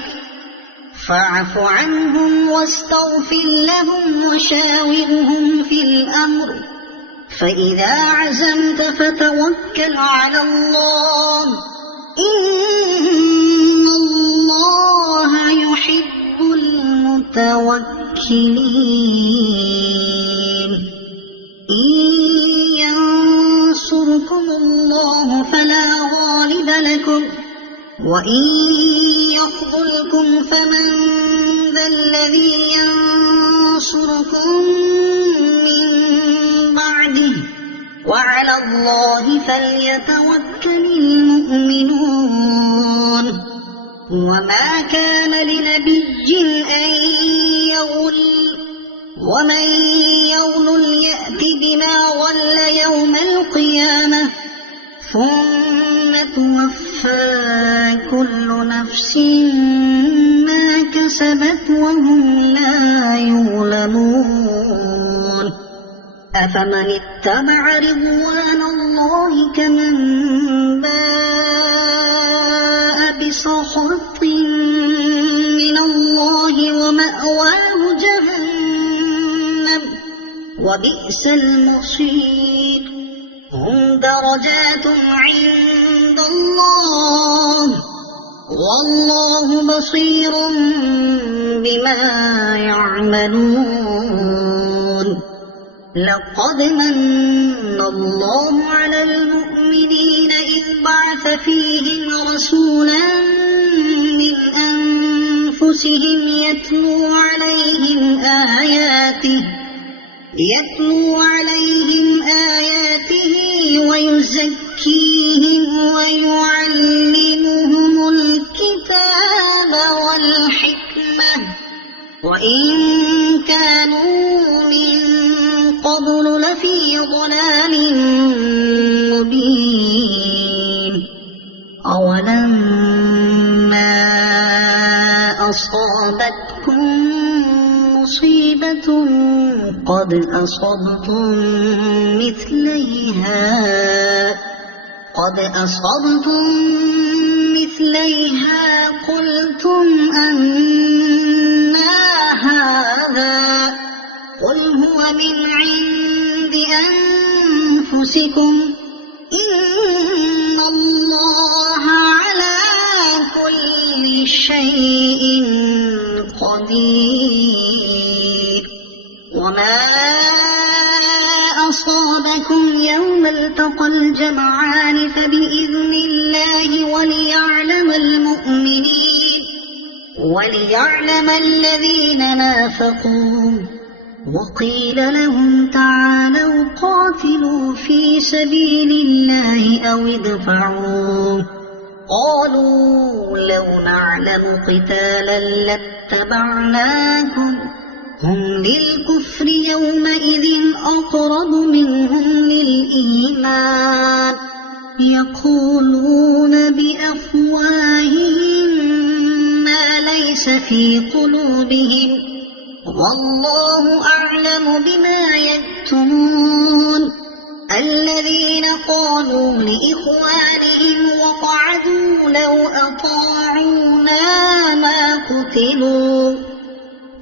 فاعف عنهم واستغفر لهم وشاورهم في الأمر فإذا عزمت فتوكل على الله إن الله يحب المتوكلين إن ينصركم الله فلا غالب لكم وإن يخذلكم فمن ذا الذي ينصركم من بعده وعلى الله فليتوكل المؤمنون وما كان لنبي أن يغل ومن يغل يأت بما غل يوم القيامة ثم توفى كل نفس ما كسبت وهم لا يظلمون أفمن اتبع رضوان الله كمن باء بسخط من الله ومأواه جهنم وبئس المصير هم درجات عند الله والله بصير بما يعملون لقد من الله على المؤمنين إذ بعث فيهم رسولا من أنفسهم يتلو عليهم آياته ويزكيهم ويعلمهم الكتاب والحكمة وإن كانوا من قبل لفي ضلال مبين أولما أصابتكم مصيبة قد أصبتم مثليها قلتم أنى هذا قل هو من عند أنفسكم إن الله على كل شيء قدير وما أصابكم يوم التقى الجمعان فبإذن الله وليعلم الذين نافقوا وقيل لهم تعالوا قاتلوا في سبيل الله أو ادفعوا قالوا لو نعلم قتالا لاتبعناكم هم للكفر يومئذ أقرب منهم للإيمان يقولون بأفواههم ما ليس في قلوبهم والله أعلم بما يكتمون الذين قالوا لإخوانهم وقعدوا لو أطاعونا ما قتلوا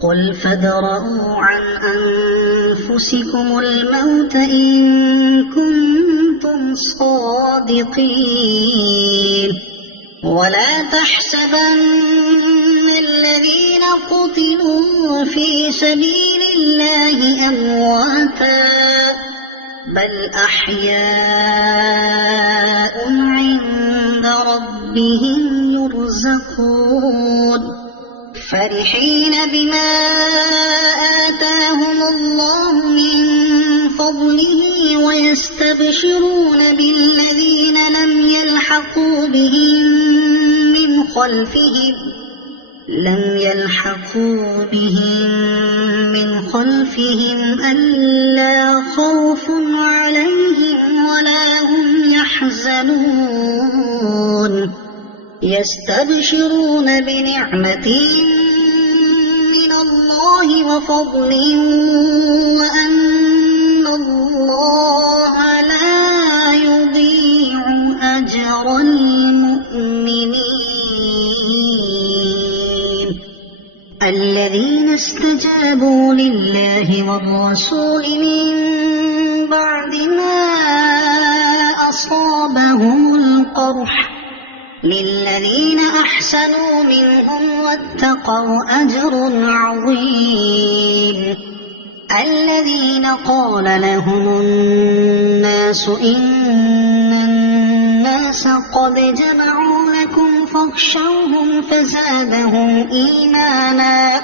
قل فادرءوا عن أنفسكم الموت إن كنتم صادقين ولا تحسبن الذين قتلوا في سبيل الله أمواتا بل أحياء عند ربهم يرزقون فرحين بما آتاهم الله من فضله ويستبشرون بالذين لم يلحقوا بهم من خلفهم ألا خوف عليهم ولا هم يحزنون يستبشرون بنعمة من الله وفضل وأن الله لا يضيع أجر المؤمنين الذين استجابوا لله والرسول من بعد ما أصابهم القرح للذين أحسنوا منهم واتقوا أجر عظيم الذين قال لهم الناس إن الناس قد جمعوا لكم فاخشوهم فزادهم إيمانا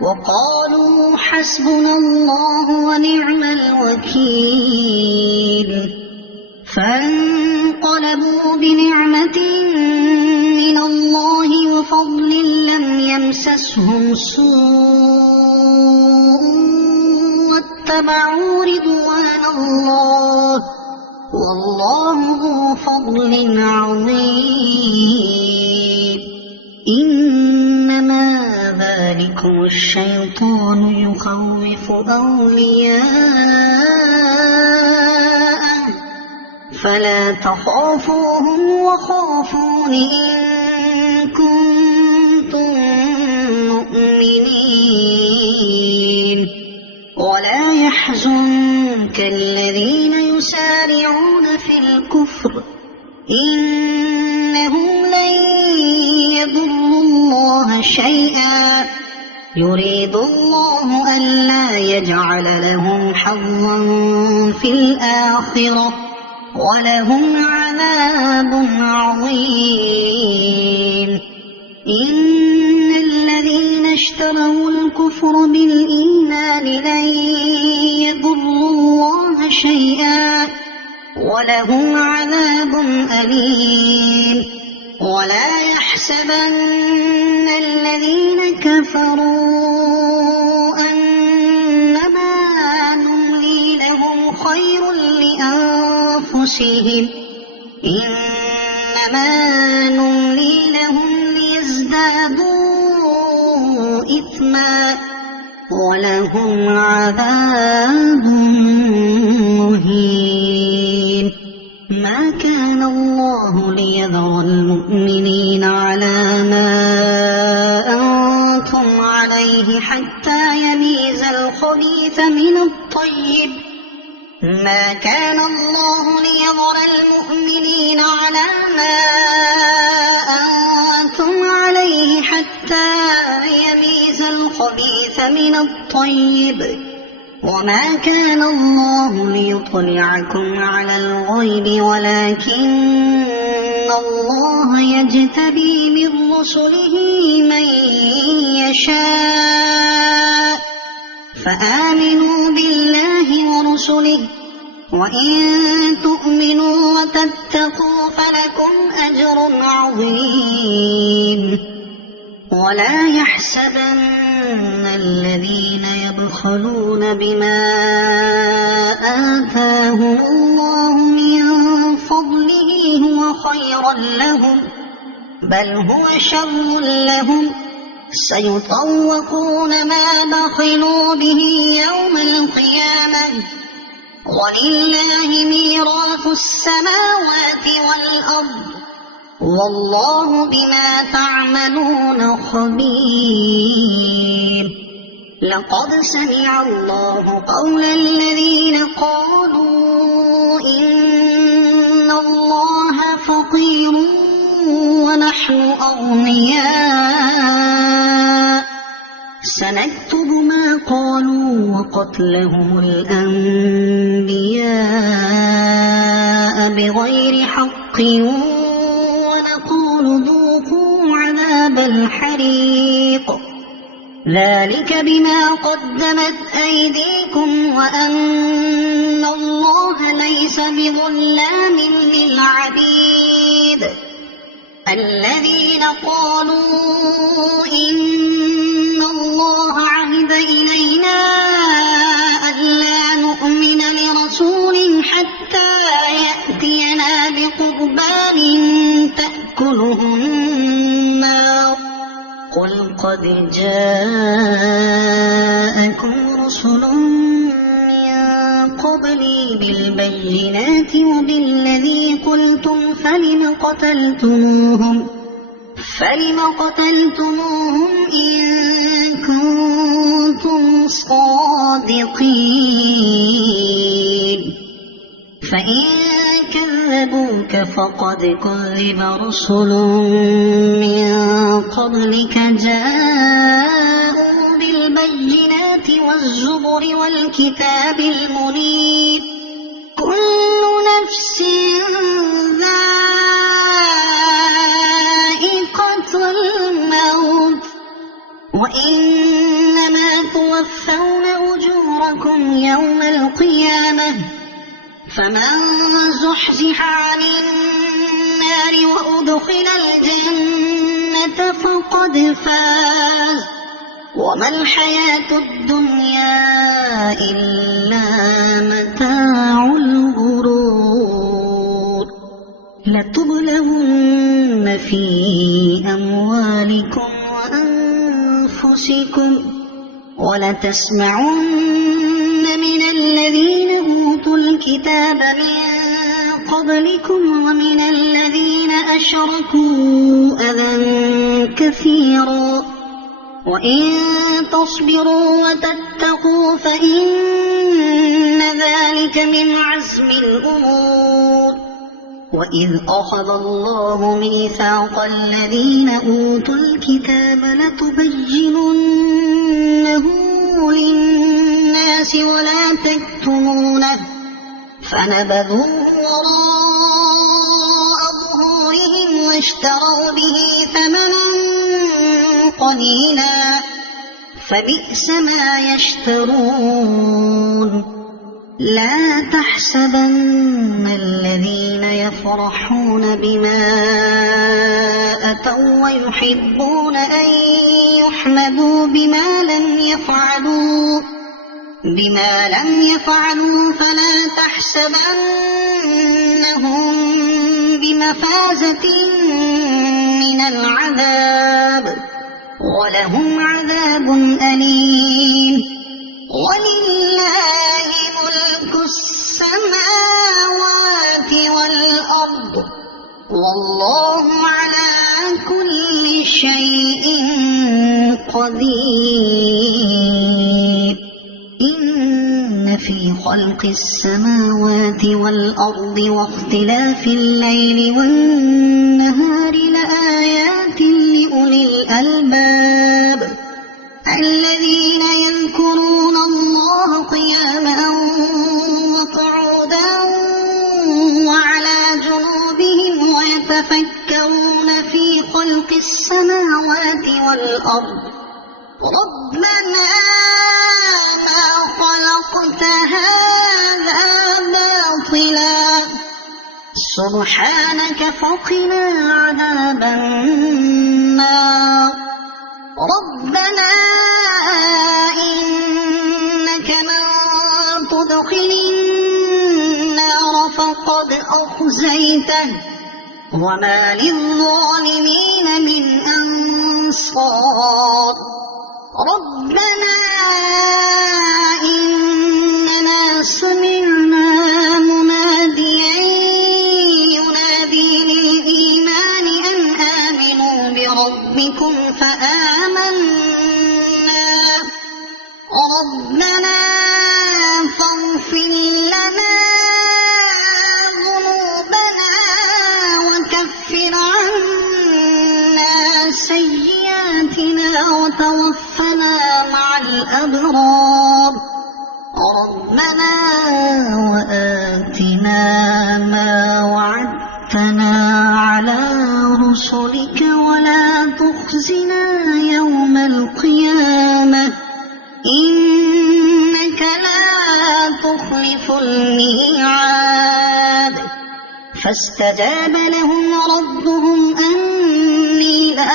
وقالوا حسبنا الله ونعم الوكيل فانقلبوا بنعمة من الله وفضل لم يمسسهم سوء واتبعوا رضوان الله والله ذو فضل عظيم إنما ذلكم الشيطان يخوف أولياءه فلا تخافوهم وخافون إن كنتم مؤمنين ولا يحزنك الذين يسارعون في الكفر إنهم لن يضروا الله شيئا يريد الله ألا يجعل لهم حظا في الآخرة ولهم عذاب عظيم إن الذين اشتروا الكفر بالإيمان لن يضروا الله شيئا ولهم عذاب أليم ولا يحسبن الذين كفروا أنما نملي لهم خير لأنفسهم إنما نملي لهم ليزدادوا إثما ولهم عذاب مهين ما كان الله ليذر المؤمنين على ما أنتم عليه حتى يميز الخبيث من الطيب ما كان الله ليذر المؤمنين على ما أنتم عليه حتى يميز الخبيث من الطيب وما كان الله ليطلعكم على الغيب ولكن الله يجتبي من رسله من يشاء فآمنوا بالله ورسله وإن تؤمنوا وتتقوا فلكم أجر عظيم ولا يحسبن الذين يبخلون بما آتاهم الله من فضله هو خيرا لهم بل هو شر لهم سيطوقون ما بخلوا به يوم القيامة ولله ميراث السماوات والأرض والله بما تعملون خبير لقد سمع الله قول الذين قالوا إن الله فقير ونحن أغنياء سنكتب ما قالوا وقتلهم الأنبياء بغير حق ونقول ذوقوا عذاب الحريق ذلك بما قدمت أيديكم وأن الله ليس بظلام للعبيد الذين قالوا إن الله عهد إلينا ألا نؤمن لرسول حتى يأتينا بقربان تأكله النار قل قد جاءكم رسل من قبلي بالبينات وبالذي قلتم فلم قتلتموهم إن كنتم صادقين فإن كذبوك فقد كذب رسل من قبلك جاءوا بالبينات والزبر والكتاب المنير كل نفس ذائقة الموت وإنما توفون أجوركم يوم القيامة فمن زحزح عن النار وأدخل الجنة فقد فاز وما الحياة الدنيا إلا متاع الغرور لتبلون في أموالكم وأنفسكم ولتسمعن من الذين أوتوا الكتاب من قبلكم ومن الذين أشركوا أذى كثيرا وإن تصبروا وتتقوا فإن ذلك من عزم الأمور وإذ أخذ الله ميثاق الذين أوتوا الكتاب لتبيننه للناس ولا تكتمونه فنبذوه وراء ظهورهم واشتروا به ثمنا قليلا فبئس ما يشترون لا تحسبن الذين يفرحون بما أتوا ويحبون أن يحمدوا بما لم يفعلوا فلا تحسبنهم بمفازة من العذاب ولهم عذاب أليم ولله ملك السماوات والأرض والله على كل شيء قدير إن في خلق السماوات والأرض واختلاف الليل والنهار لآيات لأولي الألباب الذين يذكرون الله قياما وقعودا وعلى جنوبهم ويتفكرون في خلق السماوات والأرض ربنا ما خلقت هذا باطلا سبحانك فقنا عذاب النار ربنا إنك من تدخل النار فقد أخزيته وما للظالمين من أنصار ربنا إننا سمعنا مناديا ينادي للإيمان أن آمنوا بربكم فآمنا ربنا فاغفر لنا ذنوبنا وكفر عنا سيئاتنا وتوفنا مع الأبرار ربنا وآتنا ما وعدتنا على رسلك ولا تخزنا يوم القيامة إنك لا تخلف الميعاد فاستجاب لهم ربهم أني لا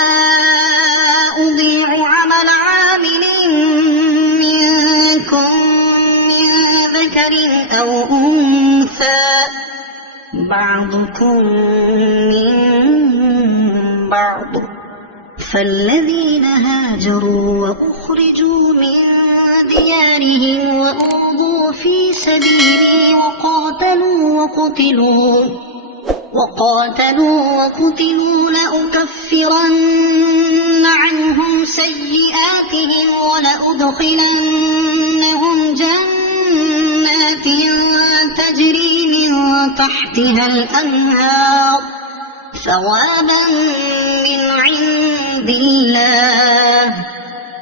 أضيع عمل عامل منكم من ذكر أو أنثى بعضكم من بعض فالذين هاجروا وأخرجوا من ديارهم وأوذوا في سبيلي وقاتلوا وقتلوا لأكفرن عنهم سيئاتهم ولأدخلنهم جنات تجري من تحتها الأنهار ثوابا من عند الله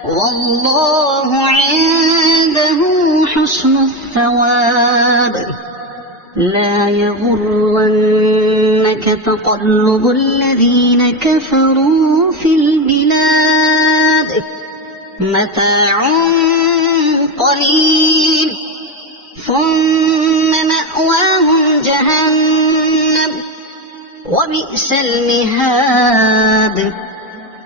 والله عنده حسن الثواب لا يغرنك تقلب الذين كفروا في البلاد متاع قليل ثم مأواهم جهنم وبئس المهاد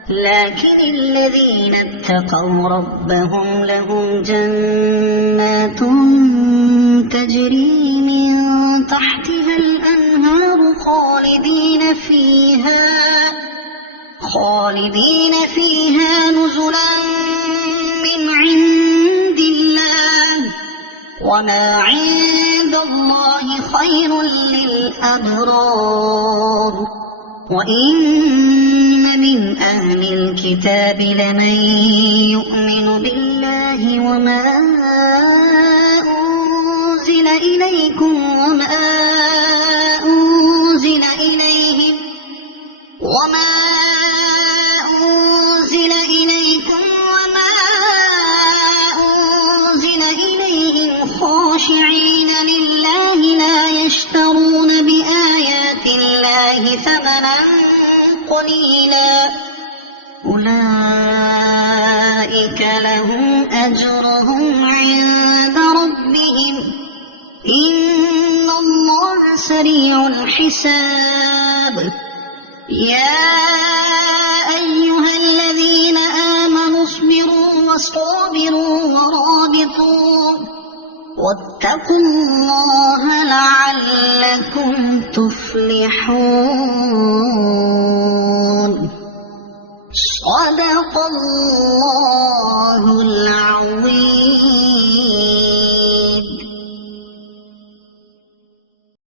لكن الذين اتقوا ربهم لهم جنات تجري من تحتها الأنهار خالدين فيها نزلا من عند الله وما عند الله خير للأبرار وإن من أهل الكتاب لمن يؤمن بالله وما أنزل إليكم وما أنزل إليهم خاشعين لله لا يشترون بآيات الله ثمنا قليلا أولئك لهم أجرهم عند ربهم إن الله سريع الحساب يا أيها الذين آمنوا اصبروا وصابروا ورابطوا واتقوا الله لعلكم تفلحون صدق الله